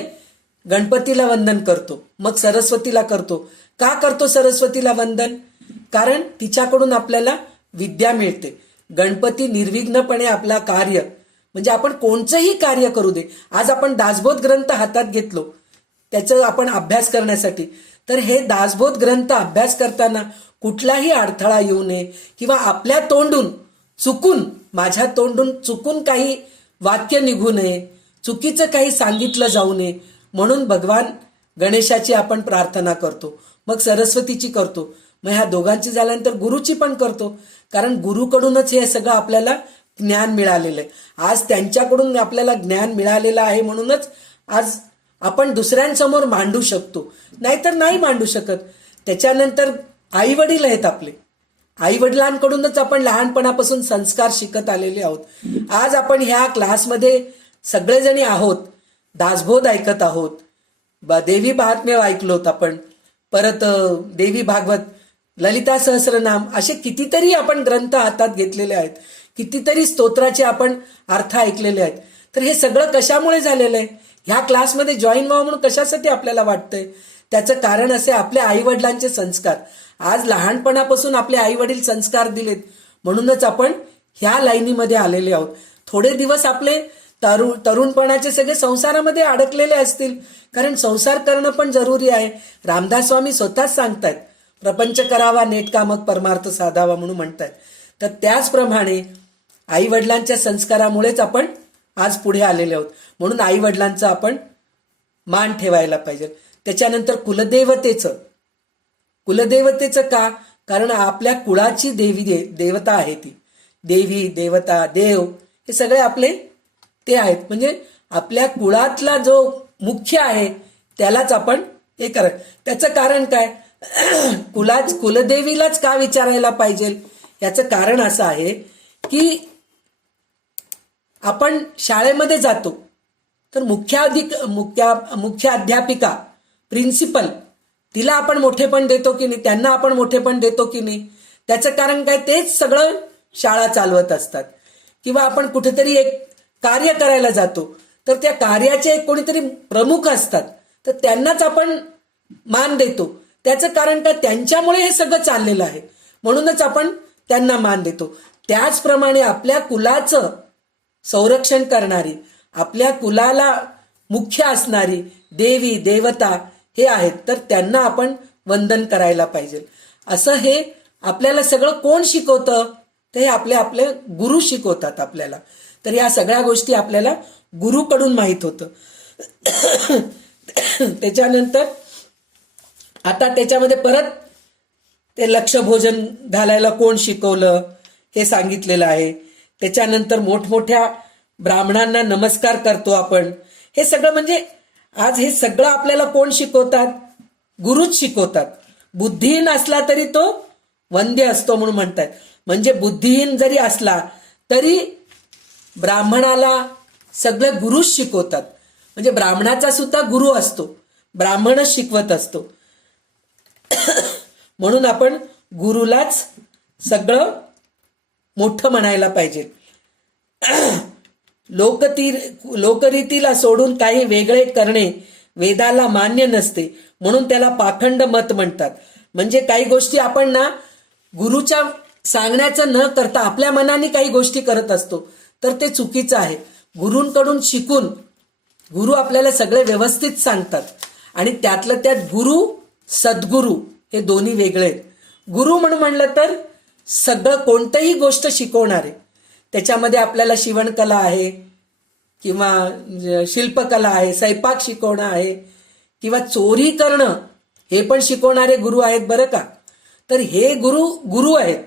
गणपतीला वंदन करतो, मग सरस्वतीला करतो. का करतो सरस्वतीला वंदन, कारण तिच्याकडून आपल्याला विद्या मिळते. गणपती निर्विघ्नपणे आपला कार्य, म्हणजे आपण कोणचंही कार्य करू दे, आज आपण दासबोध ग्रंथ हातात घेतलो त्याचा आपण अभ्यास करण्यासाठी, तर हे दासबोध ग्रंथ अभ्यास करताना कुठलाही अडथळा येऊ नये, किंवा आपल्या तोंडून चुकून, माझ्या तोंडून चुकून काही वाक्य निघू नये, चुकीचं काही सांगितलं जाऊ नये, म्हणून भगवान गणेशाची आपण प्रार्थना करतो, मग सरस्वतीची करतो, मग ह्या दोघांची झाल्यानंतर गुरुची पण करतो. कारण गुरुकडूनच हे सगळं आपल्याला ज्ञान मिळालेलं आहे. आज त्यांच्याकडून आपल्याला ज्ञान मिळालेलं आहे, म्हणूनच आज आपण दुसऱ्यांसमोर मांडू शकतो, नाहीतर नाही मांडू शकत. त्याच्यानंतर आई वडील आहेत आपले, आई वडिलांकडूनच आपण लहानपणापासून संस्कार शिकत आलेले आहोत. आज आपण ह्या क्लासमध्ये सगळेजणी आहोत, दासबोध ऐकत आहोत, देवी महात्म्य ऐकलोत आपण, परत देवी भागवत, ललिता सहस्रनाम, असे कितीतरी आपण ग्रंथ हातात घेतलेले आहेत, कितीतरी स्तोत्राचे आपण अर्थ ऐकलेले आहेत. तर हे सगळं कशामुळे झालेलं आहे, ह्या क्लासमध्ये जॉईन व्हावं म्हणून कशासाठी आपल्याला वाटतंय, त्याचं कारण असे आपल्या आई वडिलांचे संस्कार. आज लहानपणापासून आपले आई वडील संस्कार दिलेत, म्हणूनच आपण ह्या लाईनीमध्ये आलेले आहोत. थोडे दिवस आपले तरुणपणाचे सगळे संसारामध्ये अडकलेले असतील, कारण संसार करणं पण जरुरी आहे. रामदास स्वामी स्वतःच सांगतायत, प्रपंच करावा नेटका मग परमार्थ साधावा म्हणून म्हणतायत. तर त्याचप्रमाणे आई वडिलांच्या संस्कारामुळेच आपण आज पुढे आलेले आहोत, म्हणून आई वडिलांचा आपण मान ठेवायला पाहिजे. त्याच्यानंतर कुलदेवतेचं का, कारण आपल्या कुळाची देवता आहे ती, देवी देवता देव हे सगळे आपले ते आहेत. म्हणजे आपल्या कुळातला जो मुख्य आहे त्यालाच आपण हे करायचं. त्याचं कारण काय, कुलदेवीलाच का विचारायला पाहिजे, याचं कारण असं आहे की आपण शाळेमध्ये जातो तर मुख्य अध्यापिका, प्रिन्सिपल, तिला आपण मोठेपण देतो की नाही, त्यांना आपण मोठेपण देतो की नाही. त्याचं कारण काय, तेच सगळं शाळा चालवत असतात. किंवा आपण कुठेतरी एक कार्य करायला जातो तर त्या कार्याचे एक कोणीतरी प्रमुख असतात तर त्यांनाच आपण मान देतो. त्याचं कारण काय, त्यांच्यामुळे हे सगळं चाललेलं आहे म्हणूनच आपण त्यांना मान देतो. त्याचप्रमाणे आपल्या कुलाचं संरक्षण करणारी, आपल्या कुलाला मुख्य असणारी देवी देवता हे आहेत तर त्यांना आपण वंदन करायला पाहिजे. असं हे आपल्याला सगळं कोण शिकवतं, तर हे आपले गुरु शिकवतात आपल्याला. तर या सगळ्या गोष्टी आपल्याला गुरुकडून माहीत होतं. त्याच्यानंतर आता त्याच्यामध्ये परत ते लक्ष भोजन घालायला कोण शिकवलं हे सांगितलेलं आहे. त्याच्यानंतर मोठमोठ्या ब्राह्मणांना नमस्कार करतो आपण. हे सगळं म्हणजे आज हे सगळं आपल्याला कोण शिकवतात, गुरुच शिकवतात. बुद्धिहीन असला तरी तो वंद्य असतो म्हणून म्हणतात. म्हणजे बुद्धिहीन जरी असला तरी ब्राह्मणाला सगळे गुरुच शिकवतात. म्हणजे ब्राह्मणाचा सुद्धा गुरु असतो, ब्राह्मणच शिकवत असतो. म्हणून आपण गुरुलाच सगळं मोठं म्हणायला पाहिजे. लोकरीतीला सोडून काही वेगळे करणे वेदाला मान्य नसते म्हणून त्याला पाखंड मत म्हणतात. म्हणजे काही गोष्टी आपण ना गुरुच्या सांगण्याचं न करता आपल्या मनाने काही गोष्टी करत असतो तर ते चुकीचं आहे. गुरूंकडून शिकून गुरु आपल्याला सगळे व्यवस्थित सांगतात आणि त्यातलं त्यात गुरु सद्गुरू हे दोन्ही वेगळे आहेत. गुरु म्हणून म्हणलं तर सगळं कोणतंही गोष्ट शिकवणारे, त्याच्यामध्ये आपल्याला शिवणकला आहे किंवा शिल्पकला आहे, स्वयंपाक शिकवणं आहे किंवा चोरी करणं हे पण शिकवणारे गुरु आहेत बरं का. तर हे गुरु आहेत.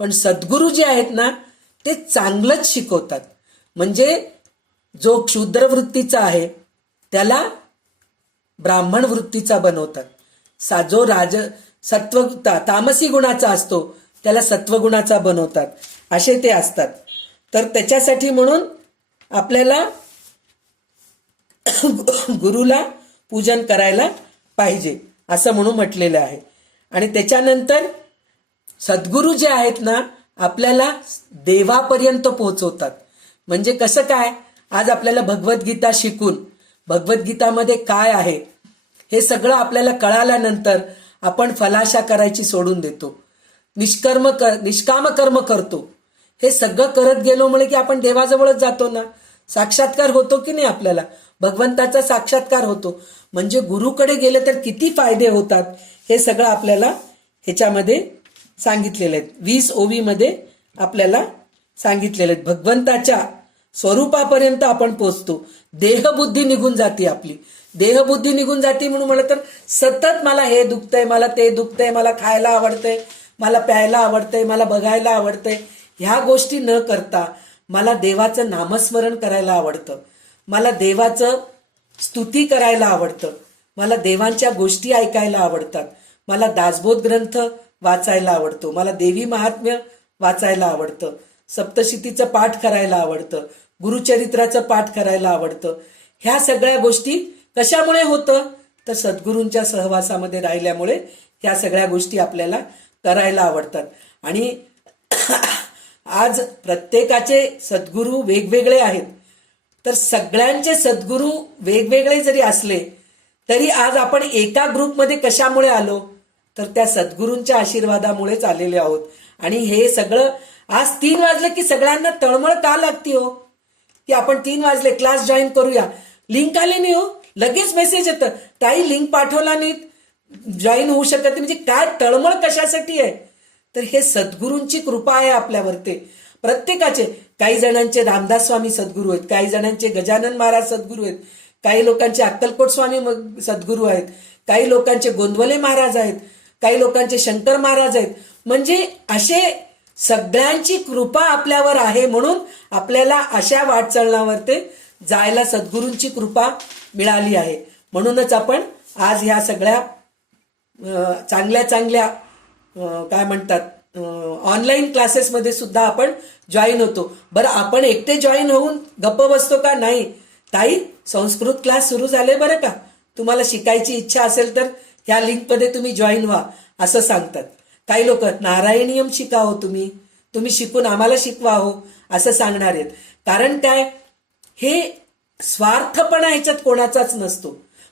पण सद्गुरू जे आहेत ना ते चांगलंच शिकवतात. म्हणजे जो क्षुद्र वृत्तीचा आहे त्याला ब्राह्मण वृत्तीचा बनवतात. जो तामसी गुणाचा असतो त्याला सत्वगुणाचा बनवतात. असे ते असतात. तर त्याच्यासाठी म्हणून आपल्याला गुरुला पूजन करायला पाहिजे असं म्हणून म्हटलेलं आहे. आणि त्याच्यानंतर सद्गुरू जे आहेत ना आपल्याला देवापर्यंत पोहोचवतात. म्हणजे कसं काय, आज आपल्याला भगवद्गीता शिकून भगवद्गीतामध्ये काय आहे हे सगळं आपल्याला कळाल्यानंतर आपण फलाशा करायची सोडून देतो, निष्काम कर्म करतो. हे सगळं करत गेलोमुळे की आपण देवाजवळच जातो ना, साक्षात्कार होतो की नाही, आपल्याला भगवंताचा साक्षात्कार होतो. म्हणजे गुरुकडे गेले तर किती फायदे होतात हे सगळं आपल्याला ह्याच्यामध्ये सांगितलेलं आहे. 20 ओवीमध्ये आपल्याला सांगितलेलं आहे. भगवंताच्या स्वरूपापर्यंत आपण पोचतो. देहबुद्धी निघून जाते आपली. देहबुद्धी निघून जाते म्हणून म्हणलं तर सतत मला हे दुखतंय, मला ते दुखतंय, मला खायला आवडतंय, मला प्यायला आवडतंय, मला बघायला आवडतंय, ह्या गोष्टी न करता मला देवाचं नामस्मरण करायला आवडतं, मला देवाचं स्तुती करायला आवडतं, मला देवांच्या गोष्टी ऐकायला आवडतात, मला दासबोध ग्रंथ वाचायला आवडतो, मला देवी महात्म्य वाचायला आवडतं, सप्तशतीचं पाठ करायला आवडतं, गुरुचरित्राचं पाठ करायला आवडतं. ह्या सगळ्या गोष्टी कशामुळे होतं, तर सद्गुरूंच्या सहवासामध्ये राहिल्यामुळे ह्या सगळ्या गोष्टी आपल्याला करायला आवडतात. आणि आज प्रत्येकाचे सद्गुरू वेगवेगळे आहेत. तर सगळ्यांचे सद्गुरू वेगवेगळे जरी असले तरी आज आपण एका ग्रुपमध्ये कशामुळे आलो, तर त्या सद्गुरूंच्या आशीर्वादामुळेच आलेले आहोत. आणि हे सगळं आज 3 वाजले की सगळ्यांना तळमळ का लागते हो, की आपण 3 वाजले क्लास जॉईन करूया, लिंक आले नाही हो, लगेच मेसेज येतं ताई लिंक पाठवला नाही, जॉईन होऊ शकत नाही. म्हणजे काय तळमळ कशासाठी आहे, तर हे सद्गुरूंची कृपा आहे आपल्यावरती प्रत्येकाचे. काही जणांचे रामदास स्वामी सद्गुरू आहेत, काही जणांचे गजानन महाराज सद्गुरू आहेत, काही लोकांचे अक्कलकोट स्वामी सद्गुरू आहेत, काही लोकांचे गोंदवले महाराज आहेत, काही लोकांचे शंकर महाराज आहेत. म्हणजे असे सगळ्यांची कृपा आपल्यावर आहे म्हणून आपल्याला अशा वाटचालनावरती जायला सद्गुरूंची कृपा मिळाली आहे. म्हणूनच आपण आज ह्या सगळ्या चांगल्या चांगल्या काय म्हणतात ऑनलाईन क्लासेसमध्ये सुद्धा आपण जॉईन होतो. बरं, आपण एकटे जॉईन होऊन गप्प बसतो का? नाही ताई, संस्कृत क्लास सुरू झाले बरं का, तुम्हाला शिकायची इच्छा असेल तर ह्या लिंकमध्ये तुम्ही जॉईन व्हा असं सांगतात. काही लोक नारायणीयम शिका हो, तुम्ही शिकून आम्हाला शिकवा हो असं सांगणार आहेत. कारण काय, हे स्वार्थपणा ह्याच्यात कोणाचाच नसतो.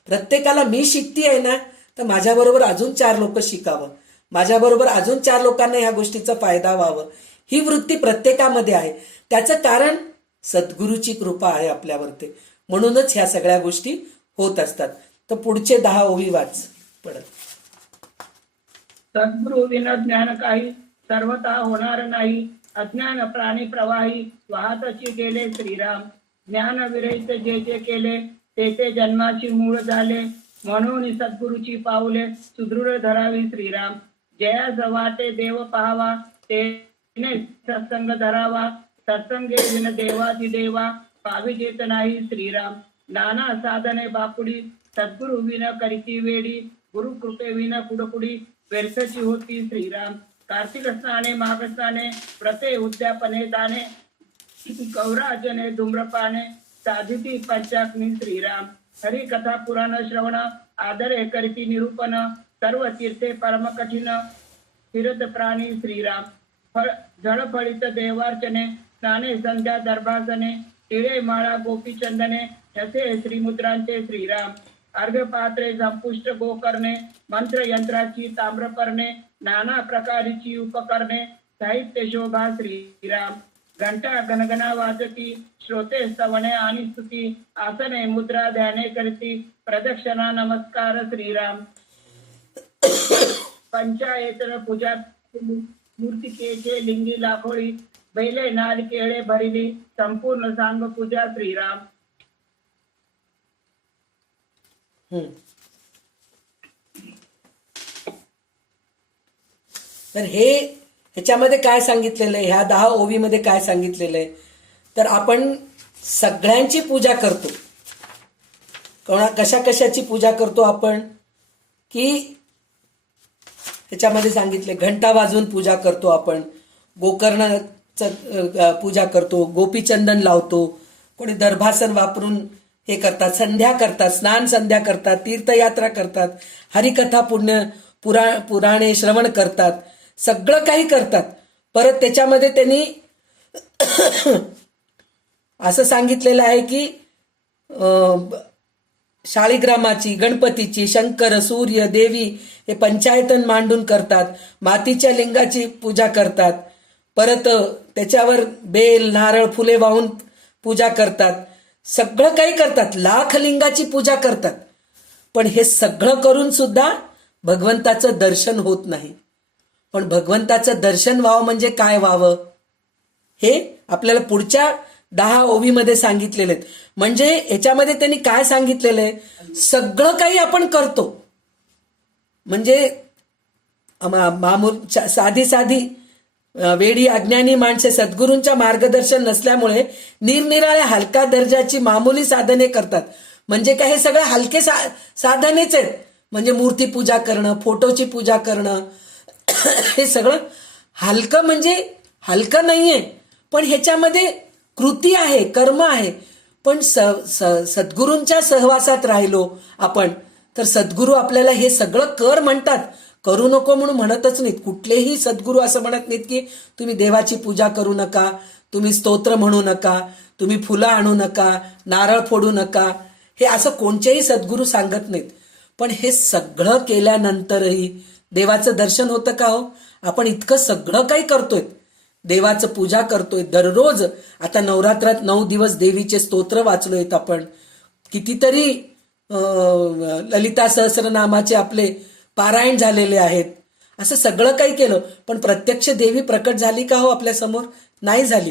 प्रत्येकाला मी शिकती आहे ना, तर माझ्याबरोबर अजून 4 लोक शिकावं, माझ्याबरोबर अजून 4 लोकांना ह्या गोष्टीचा फायदा व्हावं, ही वृत्ती प्रत्येकामध्ये आहे. त्याचं कारण सद्गुरूची कृपा आहे आपल्यावरती, म्हणूनच ह्या सगळ्या गोष्टी होत असतात. तर पुढचे 10 ओवी वाच पडत. सद्गुरु विना ज्ञान काही सर्वथा होणार नाही. अज्ञान प्राणी प्रवाही वाहतची गेले श्रीराम. ज्ञान विरहित जे जे केले ते ते जन्माची मूळ झाले. म्हणून सद्गुरूची पाऊले सुदृढ धरावी श्रीराम. जयास वाटे देव पाहावा तेने सत्संग धरावा. सत्संगे विन देवाधिदेवा पाविजेत नाही श्रीराम. नाना साधने बापुडी सद्गुरु विन करीती वेडी. गुरु कृपे विन कुडकुडी व्यर्थची होती श्रीराम. कार्तिक स्नाने माघ स्नाने व्रते उद्यापने दाने. गौराजने धूम्रपाने साधिती पंचाग्नी श्रीराम. हरी कथा पुराण श्रवण आदरे करीती निरूपण. सर्व तीर्थे परम कठीण फिरत प्राणी श्रीराम. झळफळीत देवार्चने स्नाने संध्या दर्भासने. टिळे माळा गोपी चंदने ठसे श्रीमुद्रांचे श्रीराम. अर्घपात्रे संपुष्ट गोकर्णे मंत्र यंत्राची ताम्रपर्णे. नाना प्रकारची उपकरणे साहित्य शोभा श्रीराम. घंटा गणगणा वाजती श्रोते स्तवने आणि स्तुती. आसने मुद्रा ध्याने करती प्रदक्षिणा नमस्कार श्रीराम. पंचायतन पूजा मूर्तिकेचे लिंगी लाखोळी. बैले नाल केळे भरिली संपूर्ण सांग पूजा श्रीराम. तर ह्याच्यामध्ये काय सांगितलेलं आहे, ह्या 10 ओवीमध्ये काय सांगितलेलं आहे, तर आपण सगळ्यांची पूजा करतो. कशा कशाची पूजा करतो आपण, की ह्याच्यामध्ये सांगितले घंटा वाजवून पूजा करतो आपण, गोकर्णाचं पूजा करतो, गोपीचंदन लावतो, कोणी दर्भासन वापरून हे करतात, संध्या करतात, स्नान संध्या करतात, तीर्थयात्रा करतात, हरिकथा पुराणे श्रवण करतात, सगळं काही करतात. परत त्याच्यामध्ये त्यांनी असं सांगितलेलं आहे की शाळीग्रामाची, गणपतीची, शंकर, सूर्य, देवी हे पंचायतन मांडून करतात. मातीच्या लिंगाची पूजा करतात. परत त्याच्यावर बेल, नारळ, फुले वाहून पूजा करतात. सगळं काही करतात. लाख लिंगाची पूजा करतात. पण हे सगळं करून सुद्धा भगवंताचं दर्शन होत नाही. पण भगवंताचं दर्शन व्हावं म्हणजे काय व्हावं हे आपल्याला पुढच्या 10 ओवीमध्ये सांगितलेले आहेत. म्हणजे याच्यामध्ये त्यांनी काय सांगितलेलं आहे, सगळं काही आपण करतो. म्हणजे साधी वेडी अज्ञानी माणसे सद्गुरूंच्या मार्गदर्शन नसल्यामुळे निरनिराळ्या हलका दर्जाची मामूली साधने करतात. म्हणजे काय, हे सगळे हलके साधनेच आहेत. म्हणजे मूर्ती पूजा करणं, फोटोची पूजा करणं, हे सगळं हलकं, म्हणजे हलकं नाहीये, पण ह्याच्यामध्ये कृती आहे, कर्म आहे. पण सद्गुरूंच्या सहवासात राहिलो आपण तर सद्गुरू आपल्याला हे सगळं कर म्हणतात. करू नको म्हणून म्हणतच नाहीत. कुठलेही सद्गुरू असं म्हणत नाहीत की तुम्ही देवाची पूजा करू नका, तुम्ही स्तोत्र म्हणू नका, तुम्ही फुलं आणू नका, नारळ फोडू नका, हे असं कोणतेही सद्गुरू सांगत नाहीत. पण हे सगळं केल्यानंतरही देवाचं दर्शन होतं का हो? आपण इतकं सगळं काही करतोय, देवाचं पूजा करतोय दररोज. आता नवरात्रात 9 दिवस देवीचे स्तोत्र वाचलोयत आपण, कितीतरी ललिता सहस्रनामाचे आपले पारायण झालेले आहेत. असं सगळं काही केलं, पण प्रत्यक्ष देवी प्रकट झाली का हो आपल्या समोर? नाही झाली.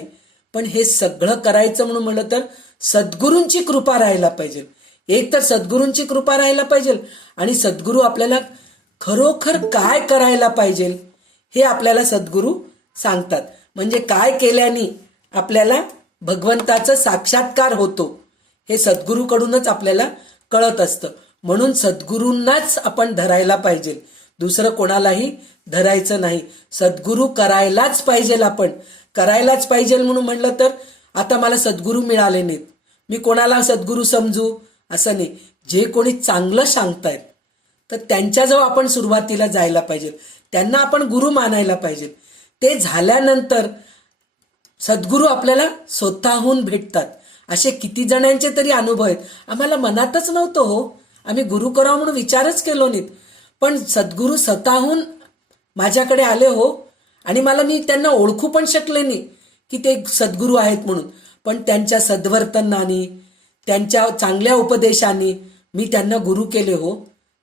पण हे सगळं करायचं म्हणून म्हणलं तर सद्गुरूंची कृपा राहायला पाहिजे. एक तर सद्गुरूंची कृपा राहायला पाहिजे, आणि सद्गुरू आपल्याला खरोखर काय करायला पाहिजे हे आपल्याला सद्गुरू सांगतात. म्हणजे काय केल्याने आपल्याला भगवंताचा साक्षात्कार होतो हे सद्गुरूकडूनच आपल्याला कळत असतं. म्हणून सद्गुरूंनाच आपण धरायला पाहिजे. दुसरं कोणालाही धरायचं नाही. सद्गुरू करायलाच पाहिजे, आपण करायलाच पाहिजे म्हणून म्हणलं तर आता मला सद्गुरू मिळाले नाहीत, मी कोणाला सद्गुरू समजू असं नाही. जे कोणी चांगलं सांगतायत तर त्यांच्याजवळ आपण सुरुवातीला जायला पाहिजे, त्यांना आपण गुरु मानायला पाहिजे. ते झाल्यानंतर सद्गुरू आपल्याला स्वतःहून भेटतात. असे किती जणांचे तरी अनुभव आहेत. आम्हाला मनातच नव्हतं हो, आम्ही गुरु करावं म्हणून विचारच केलो नाहीत, पण सद्गुरू स्वतःहून माझ्याकडे आले हो. आणि मी त्यांना ओळखू पण शकले नाही की ते सद्गुरू आहेत म्हणून, पण त्यांच्या सद्वर्तनाने, त्यांच्या चांगल्या उपदेशाने मी त्यांना गुरु केले हो.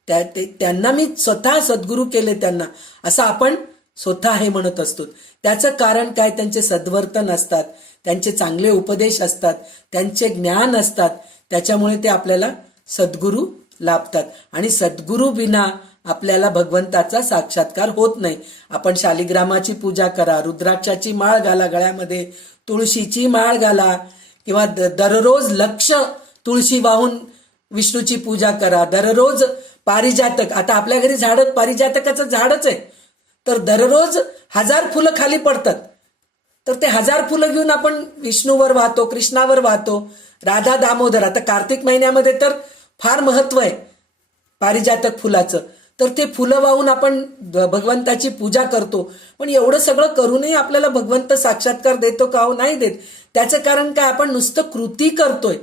त्यांना मी स्वतः सद्गुरू केले त्यांना, असं आपण स्वतः हे म्हणत असतो. त्याचं कारण काय? त्यांचे सद्वर्तन असतात, त्यांचे चांगले उपदेश असतात, त्यांचे ज्ञान असतात, त्याच्यामुळे ते आपल्याला सद्गुरू लाभतात. आणि सद्गुरू विना आपल्याला भगवंताचा साक्षात्कार होत नाही. आपण शालिग्रामाची पूजा करा, रुद्राक्षाची माळ घाला गळ्यामध्ये, तुळशीची माळ घाला, किंवा दररोज लक्ष तुळशी वाहून विष्णूची पूजा करा. दररोज पारिजातक, आता आपल्या घरी पारिजातकाचं झाडच आहे, तर दररोज 1000 फुलं खाली पडतात, तर ते 1000 फुलं घेऊन आपण विष्णूवर वाहतो, कृष्णावर वाहतो, राधा दामोदर. आता कार्तिक महिन्यामध्ये तर फार महत्व आहे पारिजातक फुलाचं, तर ते फुलं वाहून आपण भगवंताची पूजा करतो. पण एवढं सगळं करूनही आपल्याला भगवंत साक्षात्कार देतो का हो? नाही देत. त्याचं कारण काय? आपण नुसतं कृती करतोय,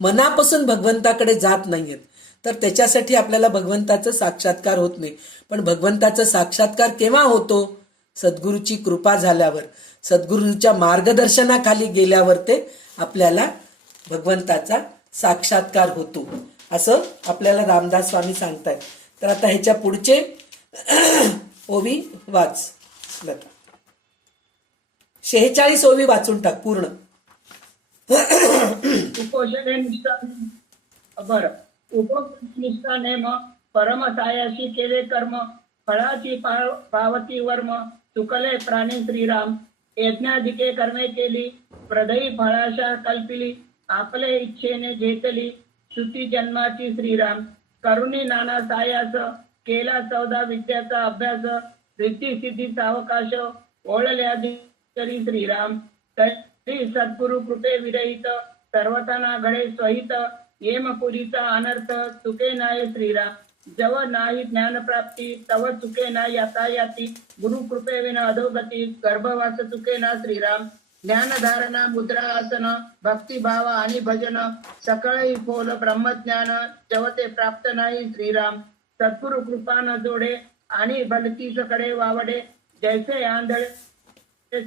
मनापासून भगवंताकडे जात नाहीयेत. तर त्याच्यासाठी आपल्याला भगवंताचं साक्षात्कार होत नाही. पण भगवंताचं साक्षात्कार केव्हा होतो? सद्गुरूची कृपा झाल्यावर, सद्गुरूच्या मार्गदर्शनाखाली गेल्यावर ते आपल्याला भगवंताचा साक्षात्कार होतो, असं आपल्याला रामदास स्वामी सांगतायत. तर आता ह्याच्या पुढचे ओवी वाच लता. 46 ओवी वाचून टाक पूर्ण. उपोषणे निष्ठा, बरं. उपोषनिष्ठा नेम, परमसायाशी केले कर्म, फळाची पावती वर्म, चुकले प्राणी श्रीराम. यज्ञाधिके कर्मे केली, प्रदयी फळाशा कल्पिली, आपले इच्छेने घेतली, श्रुती जन्माची श्रीराम. करुणी नाना सायास, केला 14 विद्याचा अभ्यास, रिद्धी सिद्धीचा अवकाश, ओळल्या तरी श्रीराम. तरी सद्गुरु कृपे विरहित, सर्वताना घडे स्वहित, येमपुरीचा अनर्थ, चुके नाही श्रीराम. जव नाही ज्ञानप्राप्ती, तव चुके ना यातायाती, गुरु कृपे विना अधोगती, गर्भवास चुके ना श्रीराम. ज्ञानधारणा मुद्रा आसन, भक्तिभाव आणि भजन, सकळही खोल ब्रह्मज्ञान, जव ते प्राप्त नाही श्रीराम. सद्गुरु कृपा न जोडे, आणि भलतीच कडे वावडे, जैसे आंधळे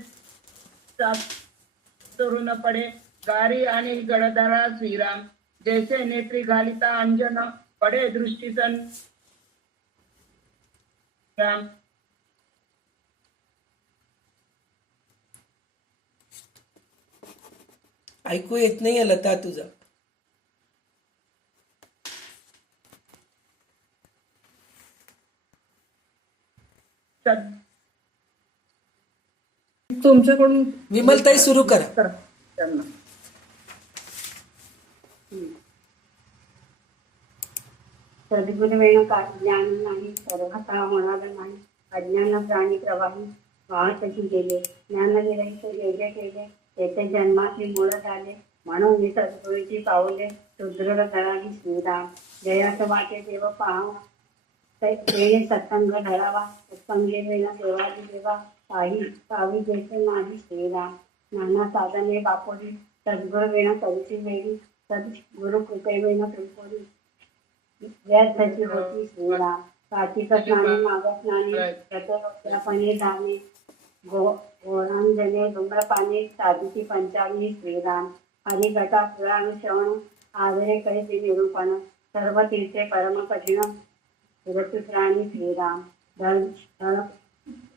तरुण पडे, गारी आणि गडधरा श्रीराम. जैसे नेत्री घालिता अंजन, पडे दृष्टीसन राम. ऐकू येत नाहीये लता तुझं. तुमच्याकडून विमलताई सुरू करा. त्यांना सद्गुरु वेण ज्ञान नाही, सर्वथा म्हणाला नाही, अज्ञान प्राणी प्रवाही वाहतही गेले, ज्ञान विरहित जे जे केले, तेथे जन्माचे मूळ झाले, म्हणून मी सद्गुरूची पावले सुदृढ करावी श्रीराम. जयास वाटे देव पाहावा, वेळे सत्संग धरावा, सत्संगे वेळ देवादी देवा, काही पावी जैसे नाही श्रीराम. नाना साधने बापोरी, सद्गुरु वेण करुची वेळी, सद्गुरु कृपे वेण कृपोरी, व्यर्थची होती श्रीराम. कार्तिक स्नाने माघ स्नाने, रथोत्यापणे धामे, घोरांजने धूम्रपाने, साधीची पंचावनी श्रीराम. हरिकथा पुराण श्रवण, आदरे करीते निरूपण, सर्व तीर्थे परम कठीण, सुरक्षित्राणी श्रीराम.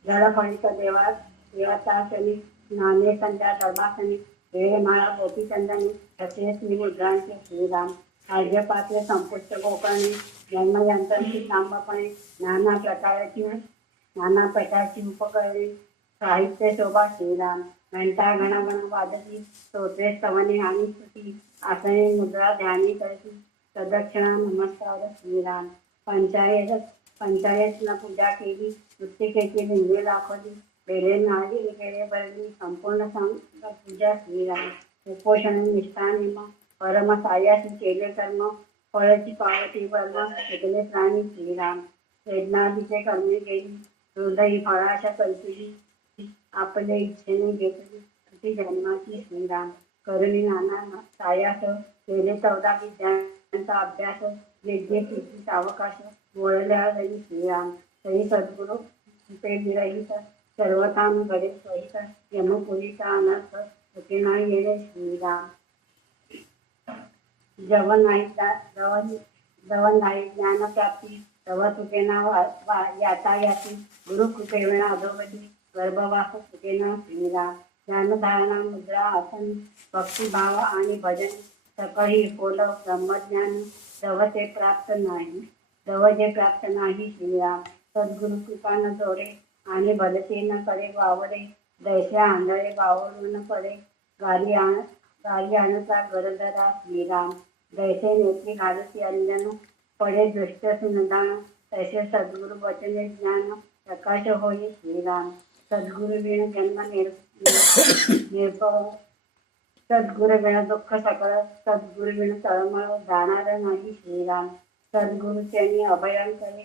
धडफणिक देवतासनी, नाणे संध्या दर्भासनी, वेळे माळा गोपीचंदनी, तसेच मी मुद्रांचे श्रीराम. आर्यपात्र संपुष्ट गोकर्णे, जन्मयंत्रांची लांबपणे, नाना प्रकारची उपकरणे, साहित्य शोभा श्रीराम. घंटा गणगण वादती, स्तोत्रे स्तवने आणि स्तुती, आसने मुद्रा ध्यानी करती, प्रदक्षिणा नमस्कार श्रीराम. पंचायत पंचायतनं पूजा केली, मृत्तिकेची लिंगे दाखवली, बेले नाली केले भरली, संपूर्ण पूजा श्रीराम. उपोषण निष्ठा नियम, परम सायासी केले कर्म, फळची पावती वर्म, ऐकले प्राणी श्रीराम. वेदनादीचे कर्मे केली, हृदयी फळाशा कल्पिली, आपले इच्छेने घेतली, अति जन्माची श्रीराम. करुणी नाना सायास, केले 14 विद्यांचा अभ्यास, यज्ञ किती सावकाश, बोलल्या जरी श्रीराम. तरी सद्गुरु कृपे विरहित, सर्वकाम घडे सहित, यमपुरीचा अनर्थ सुखे नाही येणे श्रीराम. जवन नाही ज्ञानप्राप्ती, तव तुकेना यातायाती, गुरु कृपेविना अधोगती, गर्भवास सुखेना श्रीराम. ज्ञानधारणा मुद्रा आसन, भक्तिभाव आणि भजन, सकळी बोल ब्रह्मज्ञान, तव ते प्राप्त नाही, तव जे प्राप्त नाही श्रीराम. सद्गुरु कृपा न जोडे, आणि भलते न करे वावरे, दैसे आंधळे वावरून पडे, गाली आणता गरजरा श्रीराम. दैसे नेत्री घालती अंजन, पडे दृष्ट सुनदान, तैसे सद्गुरु वचने ज्ञान, प्रकाश होई श्रीराम. सद्गुरु विण जन्म निर्भव, सद्गुरु विण दुःख सकळ, सद्गुरु विण तळमळ जाणार नाही श्रीराम. सद्गुरु त्यांनी अभयंकरे,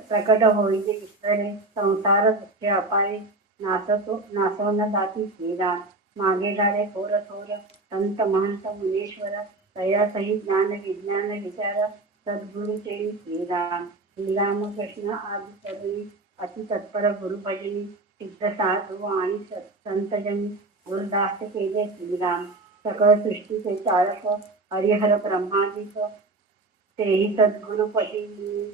प्रकट होईले ईश्वरे, संसार दुःखे अपारे, नासवण जाती श्रीराम. मागे गाडे थोर थोर, संत महंत मुनीश्वर, तयासही ज्ञान विज्ञान विचार, सद्गुरु चेणी श्रीराम. श्रीराम कृष्ण आदि तरुणी, अति तत्पर गुरु भजनी, सिद्ध साधू आणि संतजनी, गुरुदास केले श्रीराम. सकळ सृष्टीचे चालक, हरिहर ब्रह्मादिक, तेही सद्गुरुपती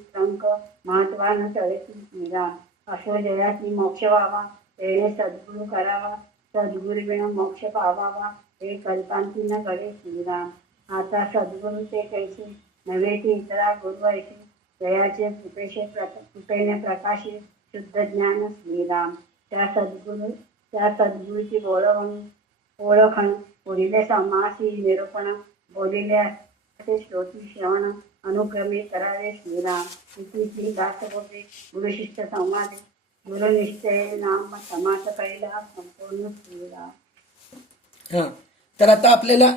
संक, महत्वान तळेती श्रीराम. असो जयाची मोक्ष व्हावा, तेणे सद्गुरु करावा, सद्गुरु विण मोक्ष पावावा, हे कल्पांती न घडे श्रीराम. आता सद्गुरु ते कैसे, नव्हे ते इतरा गुरु ऐसे, जयाचे कृपेने प्रकाशे, शुद्ध ज्ञान श्रीराम. त्या सद्गुरूची ओळखण, पुढिले समासी निरूपण, बोलिले असे श्रोती श्रवण, अनुक्रमे करावे श्रीराम. इति दास होते गुरुशिष्य संवादे, गुरुनिश्चय नाम समास पहिला, संपूर्ण श्रीराम. हा, तर आता आपल्याला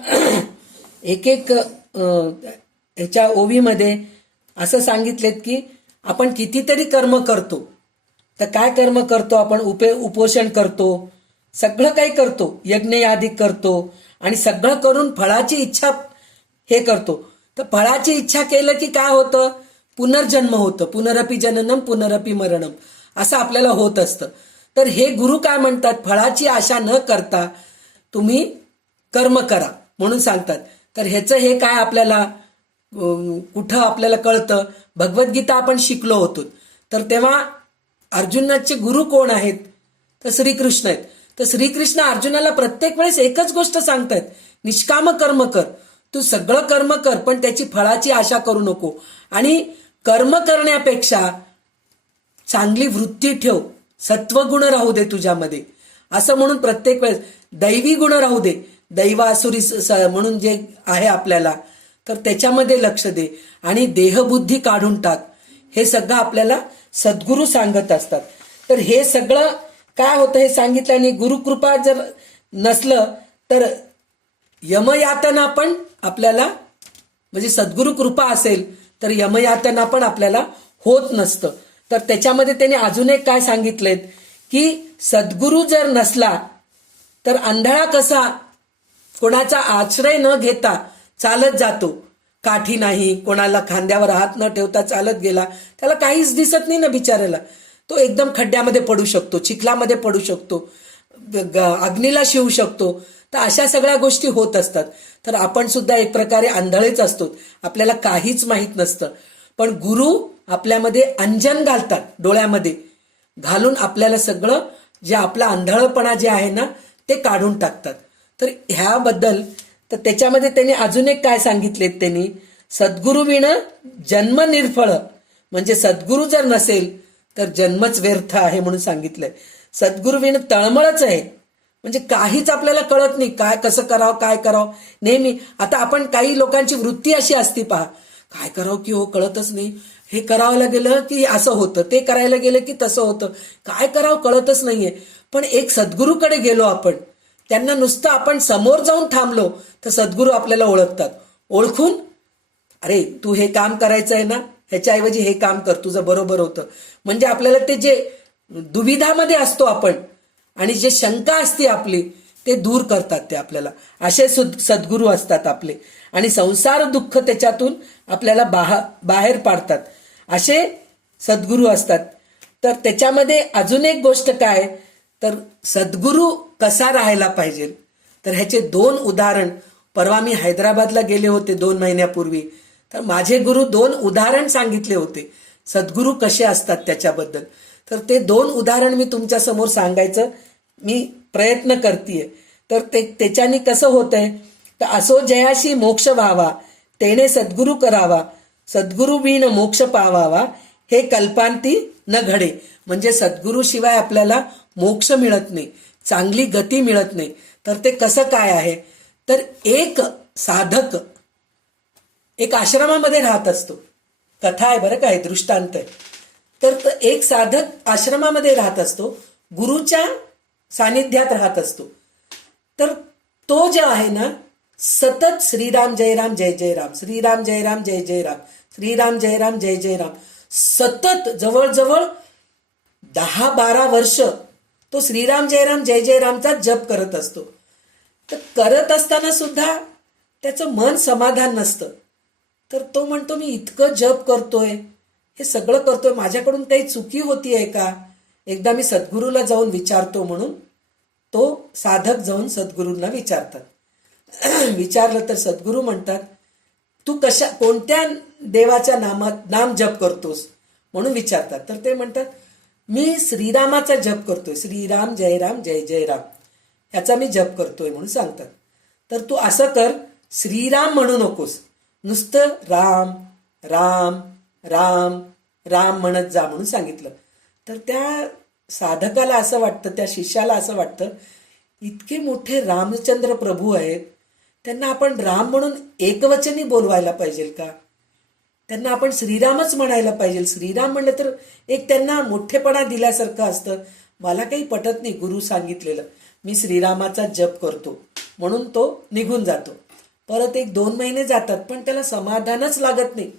एक एक ह्याच्या ओवीमध्ये असं सांगितलेत की आपण कितीतरी कर्म करतो. तर काय कर्म करतो आपण? उपोषण करतो, सगळं काही करतो, यज्ञ यादी करतो, आणि सगळं करून फळाची इच्छा हे करतो. तर फळाची इच्छा केलं की काय होतं? पुनर्जन्म होतं. पुनरपि जननम पुनरपि मरणम असं आपल्याला होत असतं. तर हे गुरु काय म्हणतात? फळाची आशा न करता तुम्ही कर्म करा म्हणून सांगतात. तर ह्याचं हे काय आपल्याला कुठं आपल्याला कळतं? भगवद्गीता आपण शिकलो होतो. तर तेव्हा अर्जुनाचे गुरु कोण आहेत? तर श्रीकृष्ण आहेत. तर श्रीकृष्ण अर्जुनाला प्रत्येक वेळेस एकच गोष्ट सांगतायत, निष्काम कर्म कर. तू सगळं कर्म कर, पण त्याची फळाची आशा करू नको. आणि कर्म करण्यापेक्षा चांगली वृत्ती ठेव, सत्वगुण राहू दे तुझ्यामध्ये, असं म्हणून प्रत्येक वेळेस दैवी गुण राहू दे, दैवासुरी म्हणून जे आहे आपल्याला, तर त्याच्यामध्ये लक्ष दे आणि देहबुद्धी काढून टाक. हे सगळं आपल्याला सद्गुरू सांगत असतात. तर हे सगळं काय होतं हे सांगितलं. आणि गुरुकृपा जर नसलं तर यमयातना पण आपल्याला, म्हणजे सद्गुरु कृपा असेल तर यमयातना पण आपल्याला होत नसतं. तर त्याच्यामध्ये त्यांनी अजून एक काय सांगितलंय की सद्गुरू जर नसला तर आंधळा कसा कोणाचा आश्रय न घेता चालत जातो, काठी नाही, कोणाला खांद्यावर हात न ठेवता चालत गेला, त्याला काहीच दिसत नाही ना बिचाऱ्याला. तो एकदम खड्ड्यामध्ये पडू शकतो, चिखलामध्ये पडू शकतो, अग्नीला शिवू शकतो. तर अशा सगळ्या गोष्टी होत असतात. तर आपण सुद्धा एक प्रकारे आंधळेच असतो, आपल्याला काहीच माहीत नसतं. पण गुरु आपल्यामध्ये अंजन घालतात, डोळ्यामध्ये घालून आपल्याला सगळं जे आपला आंधळपणा जे आहे ना ते काढून टाकतात. तर ह्याबद्दल तर त्याच्यामध्ये त्यांनी अजून एक काय सांगितलेत, त्यांनी सद्गुरु विण जन्म निर्फळ, म्हणजे सद्गुरू जर नसेल तर जन्मच व्यर्थ आहे म्हणून सांगितलंय. सद्गुरू विण तळमळच आहे, म्हणजे काहीच आपल्याला कळत नाही, काय कसं करावं काय करावं. नेहमी आता आपण काही लोकांची वृत्ती अशी असती पहा, काय करावं की हो कळतच नाही, हे करावं गेलं की असं होतं, ते करायला गेलं की तसं होतं, काय करावं कळतच नाहीये. पण एक सद्गुरूकडे गेलो आपण, त्यांना नुसतं आपण समोर जाऊन थांबलो तर सद्गुरू आपल्याला ओळखतात. ओळखून, अरे तू हे काम करायचं आहे ना, ह्याच्याऐवजी हे काम कर, तुझं बरोबर होतं. म्हणजे आपल्याला ते जे दुविधामध्ये असतो आपण आणि जे शंका असते आपली ते दूर करतात ते आपल्याला. असे सद्गुरू असतात आपले आणि संसार दुःख त्याच्यातून आपल्याला बाहेर पाडतात. असे सद्गुरू असतात. तर त्याच्यामध्ये अजून एक गोष्ट काय, तर सद्गुरू कसा राहायला पाहिजे, तर ह्याचे 2 उदाहरण. परवा मी हैदराबादला गेले होते 2 महिन्यापूर्वी, तर माझे गुरु 2 उदाहरण सांगितले होते सद्गुरू कसे असतात त्याच्याबद्दल. तर ते 2 उदाहरण मी तुमच्या समोर सांगायचं मी प्रयत्न करतीये. तर त्याच्याने कसं होतंय, तर असो जयाशी मोक्ष व्हावा, तेने सद्गुरू करावा, सद्गुरू विण मोक्ष पावावा, हे कल्पांती न घडे. म्हणजे सद्गुरू शिवाय आपल्याला मोक्ष मिळत नाही, चांगली गती मिळत नाही. तर ते कसं काय आहे, तर एक साधक एक आश्रमामध्ये राहत असतो. कथा आहे बरं, काय दृष्टांत आहे. तर एक साधक आश्रमामध्ये राहत असतो, गुरुच्या सानिध्यात राहत असतो. तर तो जो आहे ना, सतत श्रीराम जय राम जय जय राम, श्रीराम जय राम जय जय राम, श्रीराम जय राम जय जय राम, सतत जवळजवळ 10-12 वर्ष तो श्रीराम जय राम जय जय रामचा जप करत असतो. तर करत असताना सुद्धा त्याचं मन समाधान नसतं. तर तो म्हणतो, मी इतकं जप करतोय, हे सगळं करतोय, माझ्याकडून काही चुकी होतीये का, एकदा मी सद्गुरूला जाऊन विचारतो. म्हणून तो साधक जाऊन सद्गुरूंना विचारतात. विचारलं तर सद्गुरू म्हणतात, तू कोणत्या देवाच्या नाम जप करतोस म्हणून विचारतात. तर ते म्हणतात, मी श्रीरामाचा जप करतोय, श्रीराम जय राम जय जय राम ह्याचा मी जप करतोय म्हणून सांगतात. तर तू असं कर, श्रीराम म्हणू नकोस, नुसतं राम राम राम राम म्हणत जा म्हणून सांगितलं. तर त्या साधकाला असं वाटतं, त्या शिष्याला असं वाटतं, इतके मोठे रामचंद्र प्रभू आहेत, त्यांना आपण राम म्हणून एकवचनी बोलवायला पाहिजे का, त्यांना आपण श्रीरामच म्हणायला पाहिजे. श्रीराम म्हणलं तर एक त्यांना मोठेपणा दिल्यासारखं असतं. मला काही पटत नाही गुरु सांगितलेलं, मी श्रीरामाचा जप करतो म्हणून तो निघून जातो. परत 1-2 महिने जातात, पण त्याला समाधानच लागत नाही.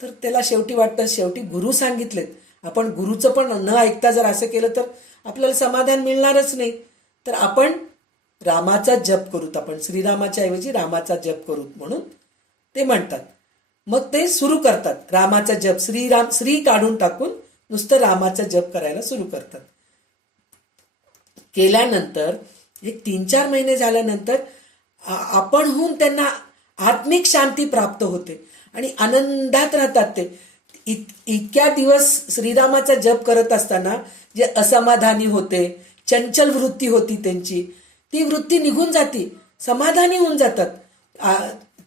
तर त्याला शेवटी वाटतं, शेवटी गुरु सांगितलेत, आपण गुरुचं पण न ऐकता जर असं केलं तर आपल्याला समाधान मिळणारच नाही. तर आपण रामाचा जप करूत, आपण श्रीरामाच्या ऐवजी रामाचा जप करूत म्हणून ते म्हणतात. मग ते सुरू करतात रामाचा जप, श्री काढून टाकून नुसतं रामाचा जप करायला सुरू करतात. केल्यानंतर 3-4 महिने झाल्यानंतर आपणहून त्यांना आत्मिक शांती प्राप्त होते आणि आनंदात राहतात. ते इतक्या दिवस श्रीरामाचा जप करत असताना जे असमाधानी होते, चंचल वृत्ती होती त्यांची, ती वृत्ती निघून जाती, समाधानी होऊन जातात.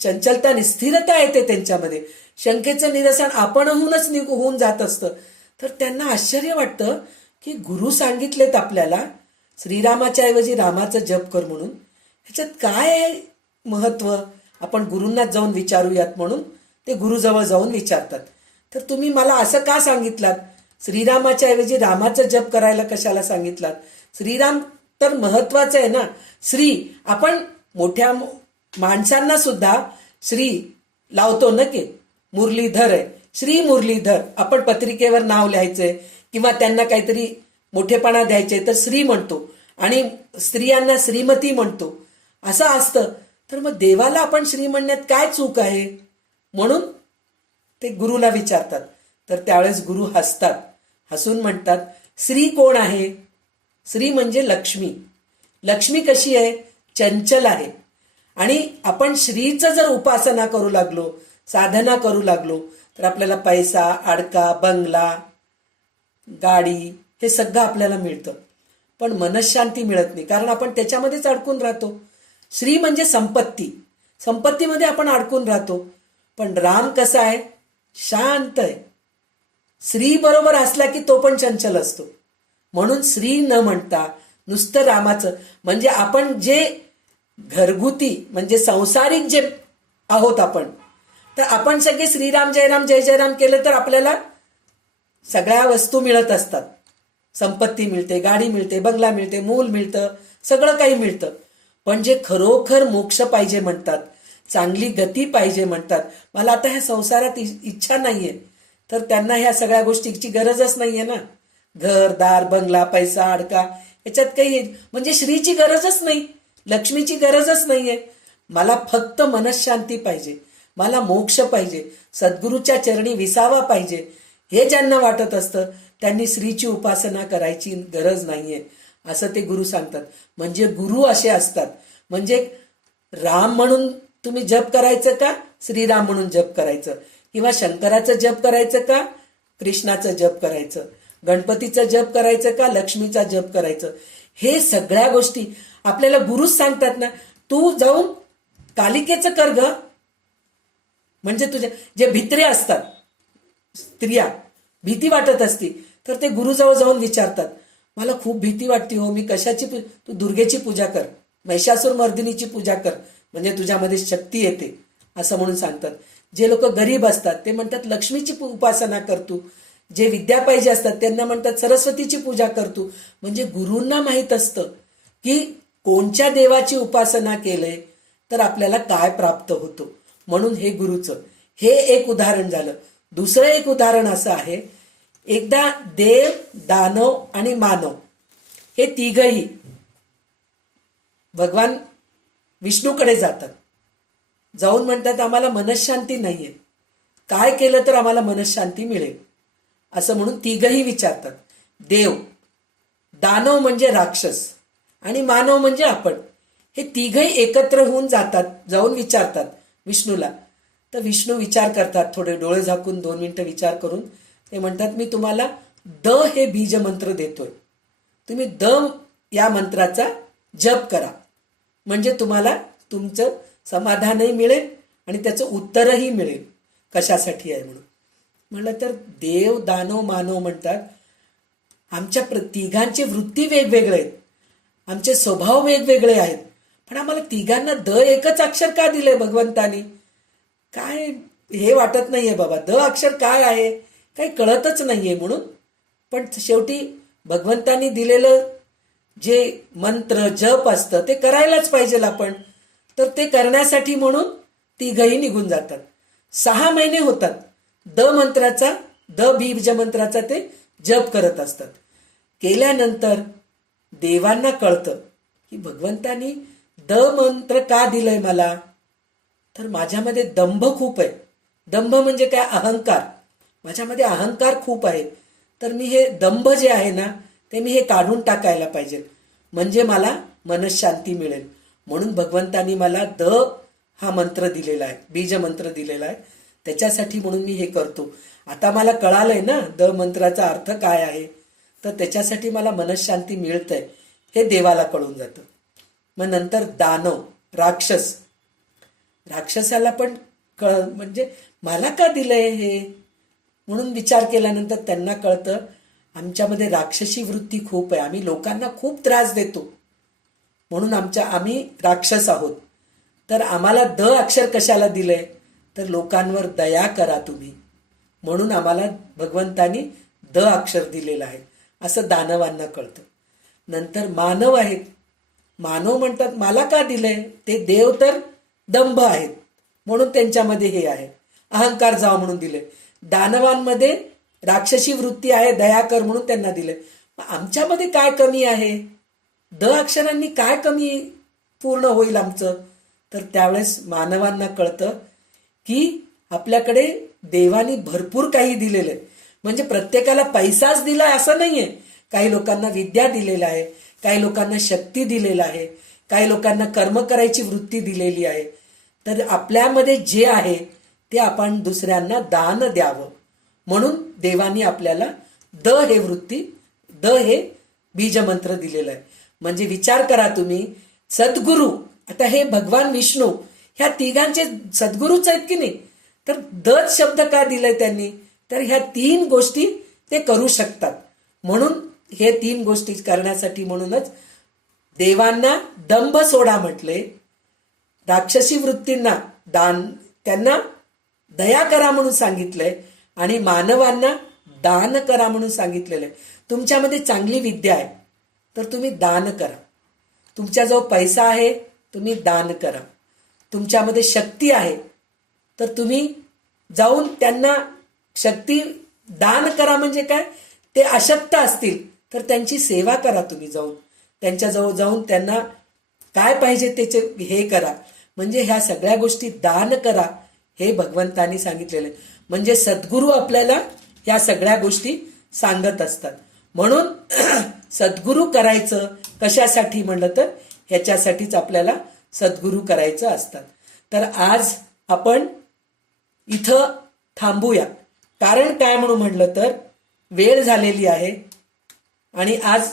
चंचलता स्थिरता येते त्यांच्यामध्ये, शंकेचं निरसन आपणहूनच होऊन जात असतं. तर त्यांना आश्चर्य वाटतं की गुरु सांगितलेत आपल्याला श्रीरामाच्या ऐवजी रामाचं जप कर म्हणून, ह्याच्यात काय आहे महत्व, आपण गुरूंना जाऊन विचारूयात म्हणून ते गुरुजवळ जाऊन विचारतात. तर तुम्ही मला असं का सांगितलात, श्रीरामाच्या ऐवजी रामाचं जप करायला कशाला सांगितलात, श्रीराम तर महत्वाचं आहे ना. श्री आपण मोठ्या माणसांना सुद्धा श्री लावतो ना, की मुरलीधर आहे, श्री मुरलीधर, आपण पत्रिकेवर नाव लिहायचंय किंवा त्यांना काहीतरी मोठेपणा द्यायचे तर श्री म्हणतो, आणि स्त्रियांना श्रीमती म्हणतो, असं असतं. तर मग देवाला आपण श्री म्हणण्यात काय चूक आहे म्हणून ते गुरुला विचारतात. तर त्यावेळेस गुरु हसतात, हसून म्हणतात, श्री कोण आहे, श्री म्हणजे लक्ष्मी. लक्ष्मी कशी आहे, चंचल आहे. आणि आपण श्रीचं जर उपासना करू लागलो, साधना करू लागलो, तर आपल्याला पैसा, अडका, बंगला, गाडी हे सगळं आपल्याला मिळतं, पण मनशांती मिळत नाही, कारण आपण त्याच्यामध्येच अडकून राहतो. श्री म्हणजे संपत्ती, संपत्तीमध्ये आपण अडकून राहतो. पण राम कसा आहे, शांत आहे. श्री बरोबर असला की तो पण चंचल असतो. म्हणून श्री न म्हणता नुसतं रामाचं, म्हणजे आपण जे घरगुती म्हणजे सांसारिक जे आहोत आपण, तर आपण सगळे श्रीराम जयराम जय जयराम केलं तर आपल्याला सगळ्या वस्तू मिळत असतात. संपत्ती मिळते, गाडी मिळते, बंगला मिळते, मूल मिळतं, सगळं काही मिळतं. पण जे खरोखर मोक्ष पाहिजे म्हणतात, चांगली गती पाहिजे म्हणतात, मला आता ह्या संसारात इच्छा नाहीये, तर त्यांना ह्या सगळ्या गोष्टीची गरजच नाहीये ना. घर दार बंगला पैसा अडका याच्यात काही म्हणजे श्रीची गरजच नाही, लक्ष्मीची गरजच नाहीये. मला फक्त मनशांती पाहिजे, मला मोक्ष पाहिजे, सद्गुरूच्या चरणी विसावा पाहिजे, हे ज्यांना वाटत असतं त्यांनी श्रीची उपासना करायची गरज नाहीये असं ते गुरु सांगतात. म्हणजे गुरु असे असतात, म्हणजे राम म्हणून तुम्ही जप करायचं का श्रीराम म्हणून जप करायचं, किंवा शंकराचं जप करायचं का कृष्णाचं जप करायचं, गणपतीचा जप करायचं का लक्ष्मीचा जप करायचं, हे सगळ्या गोष्टी आपल्याला गुरुच सांगतात ना. तू जाऊन कालिकेचं कर ग. म्हणजे तुझ्या जे भित्रे असतात, स्त्रिया भीती वाटत असती तर ते गुरुजवळ जाऊन विचारतात, मला खूप भीती वाटते हो, मी कशाची तू दुर्गेची पूजा कर, महिषासूर मर्दिनीची पूजा कर, म्हणजे तुझ्यामध्ये शक्ती येते असं म्हणून सांगतात. जे लोक गरीब असतात ते म्हणतात लक्ष्मीची उपासना कर तू, जे विद्या पाहिजे असतात त्यांना म्हणतात सरस्वतीची पूजा कर तू. म्हणजे गुरूंना माहीत असतं की कोणत्या देवाची उपासना केले तर आपल्याला काय प्राप्त होतो. म्हणून हे गुरुचं हे एक उदाहरण झालं. दुसरं एक उदाहरण असं आहे, एकदा देव दानव आणि मानव हे तिघही भगवान विष्णूकडे जातात. जाऊन म्हणतात आम्हाला मनशांती नाहीये, काय केलं तर आम्हाला मनशांती मिळेल असं म्हणून तिघही विचारतात. देव, दानव म्हणजे राक्षस आणि मानव म्हणजे आपण, हे तिघही एकत्र होऊन जातात, जाऊन विचारतात विष्णूला. तर विष्णू विचार करतात, थोडे डोळे झाकून 2 मिनिटं विचार करून ते म्हणतात मी तुम्हाला द हे बीज मंत्र देतोय, तुम्ही द या मंत्राचा जप करा, म्हणजे तुम्हाला तुमचं समाधानही मिळेल आणि त्याचं उत्तरही मिळेल कशासाठी आहे म्हणून. म्हणलं तर देव दानव मानव म्हणतात आमच्या तिघांचे वृत्ती वेगवेगळे आहेत, आमचे स्वभाव वेगवेगळे आहेत, पण आम्हाला तिघांना द एकच अक्षर का दिलंय भगवंतानी, काय हे वाटत नाहीये बाबा, द अक्षर काय आहे काही कळतच नाहीये म्हणून. पण शेवटी भगवंतानी दिलेलं जे मंत्र जप असतं ते करायलाच पाहिजे आपण, तर ते करण्यासाठी म्हणून तिघही निघून जातात. 6 महिने होतात द मंत्राचा, द बीज मंत्राचा ते जप करत असतात. केल्यानंतर देवांना कळतं की भगवंतानी द मंत्र का दिलंय मला, तर माझ्यामध्ये दंभ खूप आहे. दंभ म्हणजे काय, अहंकार, माझ्यामध्ये अहंकार खूप आहे, तर मी हे दंभ जे आहे ना ते मी हे काढून टाकायला पाहिजे, म्हणजे मला मनशांती मिळेल. म्हणून भगवंतानी मला द हा मंत्र दिलेला आहे, बीज मंत्र दिलेला आहे, त्याच्यासाठी म्हणून मी हे करतो. आता मला कळालंय ना द मंत्राचा अर्थ काय आहे, तर त्याच्यासाठी मला मनशांती मिळतंय हे देवाला कळून जातं. मग नंतर दानव राक्षस, राक्षसाला पण म्हणजे मला का दिलंय हे म्हणून विचार केल्यानंतर त्यांना कळतं आमच्यामध्ये राक्षसी वृत्ती खूप आहे, आम्ही लोकांना खूप त्रास देतो म्हणून आम्ही राक्षस आहोत. तर आम्हाला द अक्षर कशाला दिलंय, तर लोकांवर दया करा तुम्ही, म्हणून आम्हाला भगवंतानी द अक्षर दिलेलं आहे असं दानवांना कळतं. नंतर मानव आहेत, मानव म्हणतात मला का दिलंय, ते देव तर दंभ आहेत म्हणून त्यांच्यामध्ये हे आहे, अहंकार जाव म्हणून दिले. दानवांमध्ये राक्षसी वृत्ती आहे, दया कर म्हणून त्यांना दिले. आमच्यामध्ये काय कमी आहे, द अक्षरांनी काय कमी पूर्ण होईल आमचं, तर त्यावेळेस मानवांना कळतं की आपल्याकडे देवानी भरपूर काही दिलेलं आहे. म्हणजे प्रत्येकाला पैसाच दिलाय असं नाहीये, काही लोकांना विद्या दिलेला आहे, काही लोकांना शक्ती दिलेला आहे, काही लोकांना कर्म करायची वृत्ती दिलेली आहे. तर आपल्यामध्ये जे आहे ते आपण दुसऱ्यांना दान द्यावं म्हणून देवानी आपल्याला द हे वृत्ती, द हे बीजमंत्र दिलेलं आहे. म्हणजे विचार करा तुम्ही, सद्गुरू, आता हे भगवान विष्णू ह्या तिघांचे सद्गुरूच आहेत की नाही, तर द शब्द का दिलाय त्यांनी, तर ह्या 3 गोष्टी ते करू शकतात. म्हणून हे 3 गोष्टी करण्यासाठी म्हणूनच देवांना दंभ सोडा म्हटले, राक्षसी वृत्तींना त्यांना दया करा म्हणून सांगितलंय आणि मानवांना दान करा म्हणून सांगितलेलं आहे. तुमच्यामध्ये चांगली विद्या आहे तर तुम्ही दान करा. तुमच्याजवळ पैसा आहे तुम्ही दान करा. तुमच्यामध्ये शक्ती आहे तर तुम्ही जाऊन त्यांना शक्ती दान करा. म्हणजे काय, ते अशक्त असतील तर त्यांची सेवा करा. तुम्ही जाऊन त्यांच्याजवळ जाऊन त्यांना काय पाहिजे त्याचे हे करा. म्हणजे ह्या सगळ्या गोष्टी दान करा हे भगवंतांनी सांगितलेलं आहे. म्हणजे सद्गुरू आपल्याला ह्या सगळ्या गोष्टी सांगत असतात. म्हणून सद्गुरू करायचं कशासाठी म्हणलं तर ह्याच्यासाठीच आपल्याला सद्गुरू करायचं असतात. तर आज आपण इथं थांबूया. कारण काय म्हणून म्हणलं तर वेळ झालेली आहे आणि आज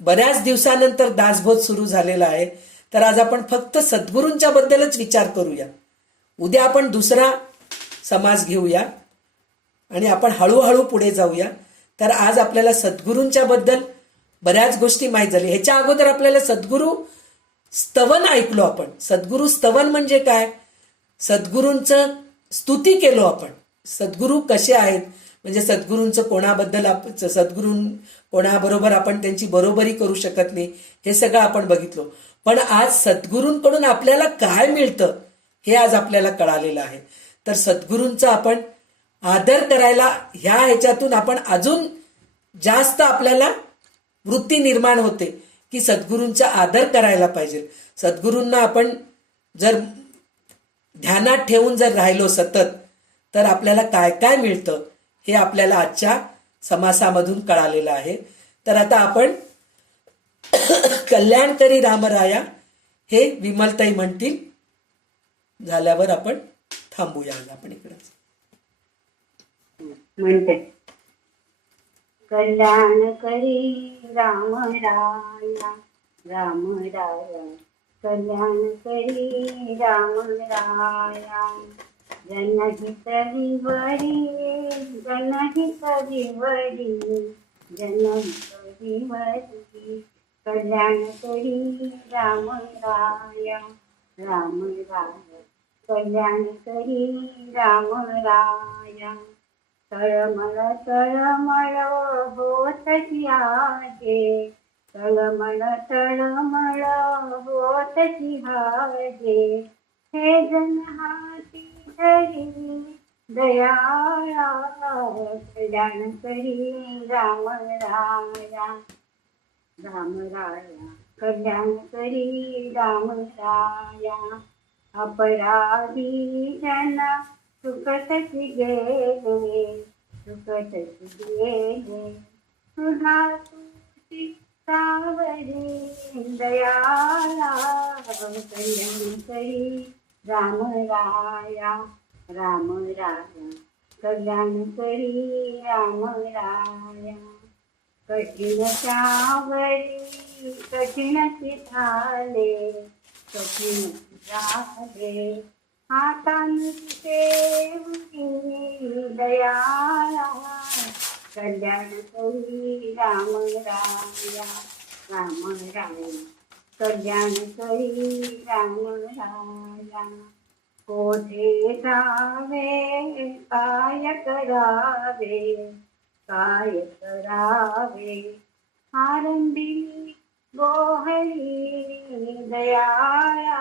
बऱ्याच दिवसानंतर दासबोध सुरू झालेला आहे. तर आज आपण फक्त सद्गुरूंच्या बद्दलच विचार करूया. उद्या आपण दुसरा समाज घेऊया आणि आपण हळूहळू पुढे जाऊया. तर आज आपल्याला सद्गुरूंच्या बद्दल बऱ्याच गोष्टी माहीत झाली. ह्याच्या अगोदर आपल्याला सद्गुरू स्तवन ऐकलो आपण. सद्गुरू स्तवन म्हणजे काय, सद्गुरूंचं स्तुती केलो आपण. सद्गुरू कसे आहेत म्हणजे सद्गुरूंचं कोणाबद्दल सद्गुरू कोणाबरोबर आपण त्यांची बरोबरी करू शकत नाही हे सगळं आपण बघितलो. पण आज सद्गुरूंकडून आपल्याला काय मिळतं हे आज आपल्याला कळालेलं आहे. तर सद्गुरूंचा आपण आदर करायला ह्या ह्याच्यातून आपण अजून जास्त आपल्याला वृत्ती निर्माण होते की सद्गुरूंचा आदर करायला पाहिजे. सद्गुरूंना आपण जर ध्यानात ठेवून जर राहिलो सतत तर आपल्याला काय काय मिळतं हे आपल्याला आजच्या समासामधून कळालेलं आहे. तर आता आपण कल्याणकरी रामराया हे विमलताई म्हणतील. झाल्यावर आपण थांबूया. आज आपण इकडे म्हणते कल्याण करी राम राया राम राया कल्याण करी राम राया जनहित विवरी जनहित विवरी जनहित विवरी कल्याण करी राम राया राम राया कल्याण करी राम राया तळमळ तळमळ होतची आहे तळमळ तळमळ होतची आहे हे जन हाती धरी दयाळा कल्याण करी राम राया राम राया कल्याण करी राम राया अपराधी जना सुखतची गेले सुखतची गेले सुधा तुझी सावरी दयाळा कल्याण करी राम राया राम राया कल्याण करी राम राया कठीण सावरी कठीण झाले कठीण झाले हातान दयाळा कल्याण करी राम राया राम राया कल्याण करी राम राया कोठे जावे काय करावे काय करावे आरंभी गोहरी दयाळा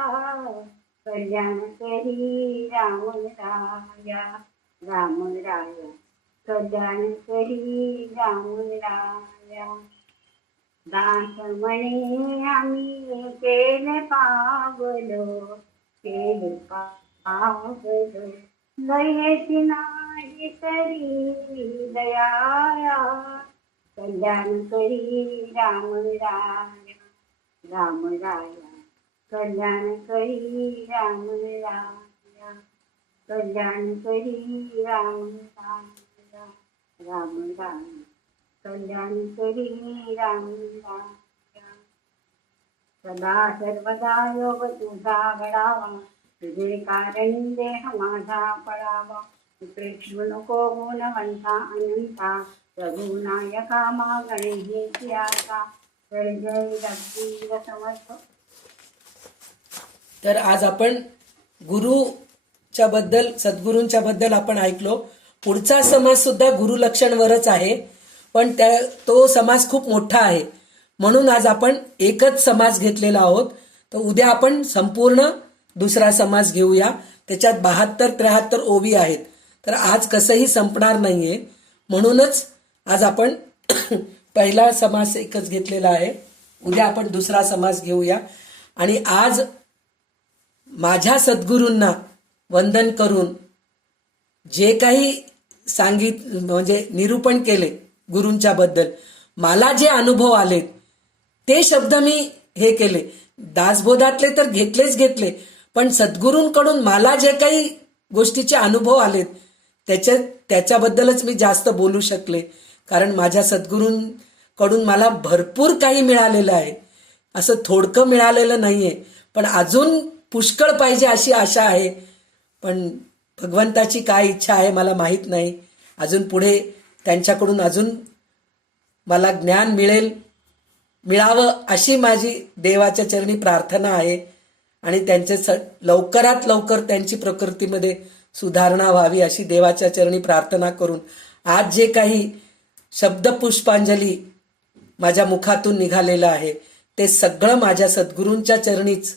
कल्याण करी राम राया राम राया कल्याण करी राम राया दास म्हणे आम्ही केले पावलो दयेची नाही तरी दयाळा कल्याण करी राम राया राम राया कल्याण करी राम राया कल्याण करी राम राया राम राया कल्याण करी राम राया सदा सर्वदा योग तुझा घडावा तुझे कारण देह माझा पडावा प्रेक्षू नको गुणवंता अनंता रघुनायका मागणे हे आता जय जय रघुवीर समर्थ. तर आज आपण गुरु च्या बद्दल, सद्गुरूंच्या बद्दल आपण ऐकलो. पुढचा समाज सुद्धा गुरुलक्षणवरच आहे, पण तो समाज खूप मोठा आहे, म्हणून आज आपण एकच समाज घेतलेला आहोत. तर उद्या आपण संपूर्ण दुसरा समाज घेऊया. त्याच्यात 72-73 ओवी आहेत, तर आज कसंही संपणार नाहीये, म्हणूनच आज आपण पहिला समाज एकच घेतलेला आहे. उद्या आपण दुसरा समाज घेऊया. आणि आज माझ्या सद्गुरूंना वंदन करून जे काही म्हणजे निरूपण केले गुरूंच्या बद्दल, मला जे अनुभव आलेत ते शब्द मी हे केले. दासबोधातले तर घेतले, पण सद्गुरूंकडून मला जे काही गोष्टीचे अनुभव आलेत त्याच्याबद्दलच मी जास्त बोलू शकले. कारण माझ्या सद्गुरूंकडून मला भरपूर काही मिळालेलं आहे, असं थोडकं मिळालेलं नाहीये, पण अजून पुष्कळ पाहिजे अशी आशा आहे. पण भगवंताची काय इच्छा आहे मला माहीत नाही. अजून पुढे त्यांच्याकडून अजून मला ज्ञान मिळावं अशी माझी देवाच्या चरणी प्रार्थना आहे. आणि त्यांचे लवकरात लवकर त्यांची प्रकृतीमध्ये सुधारणा व्हावी अशी देवाच्या चरणी प्रार्थना करून आज जे काही शब्दपुष्पांजली माझ्या मुखातून निघालेलं आहे ते सगळं माझ्या सद्गुरूंच्या चरणीच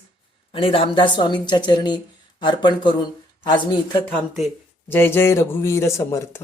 आणि रामदास स्वामींच्या चरणी अर्पण करून आज मी इथं थांबते. जय जय रघुवीर समर्थ.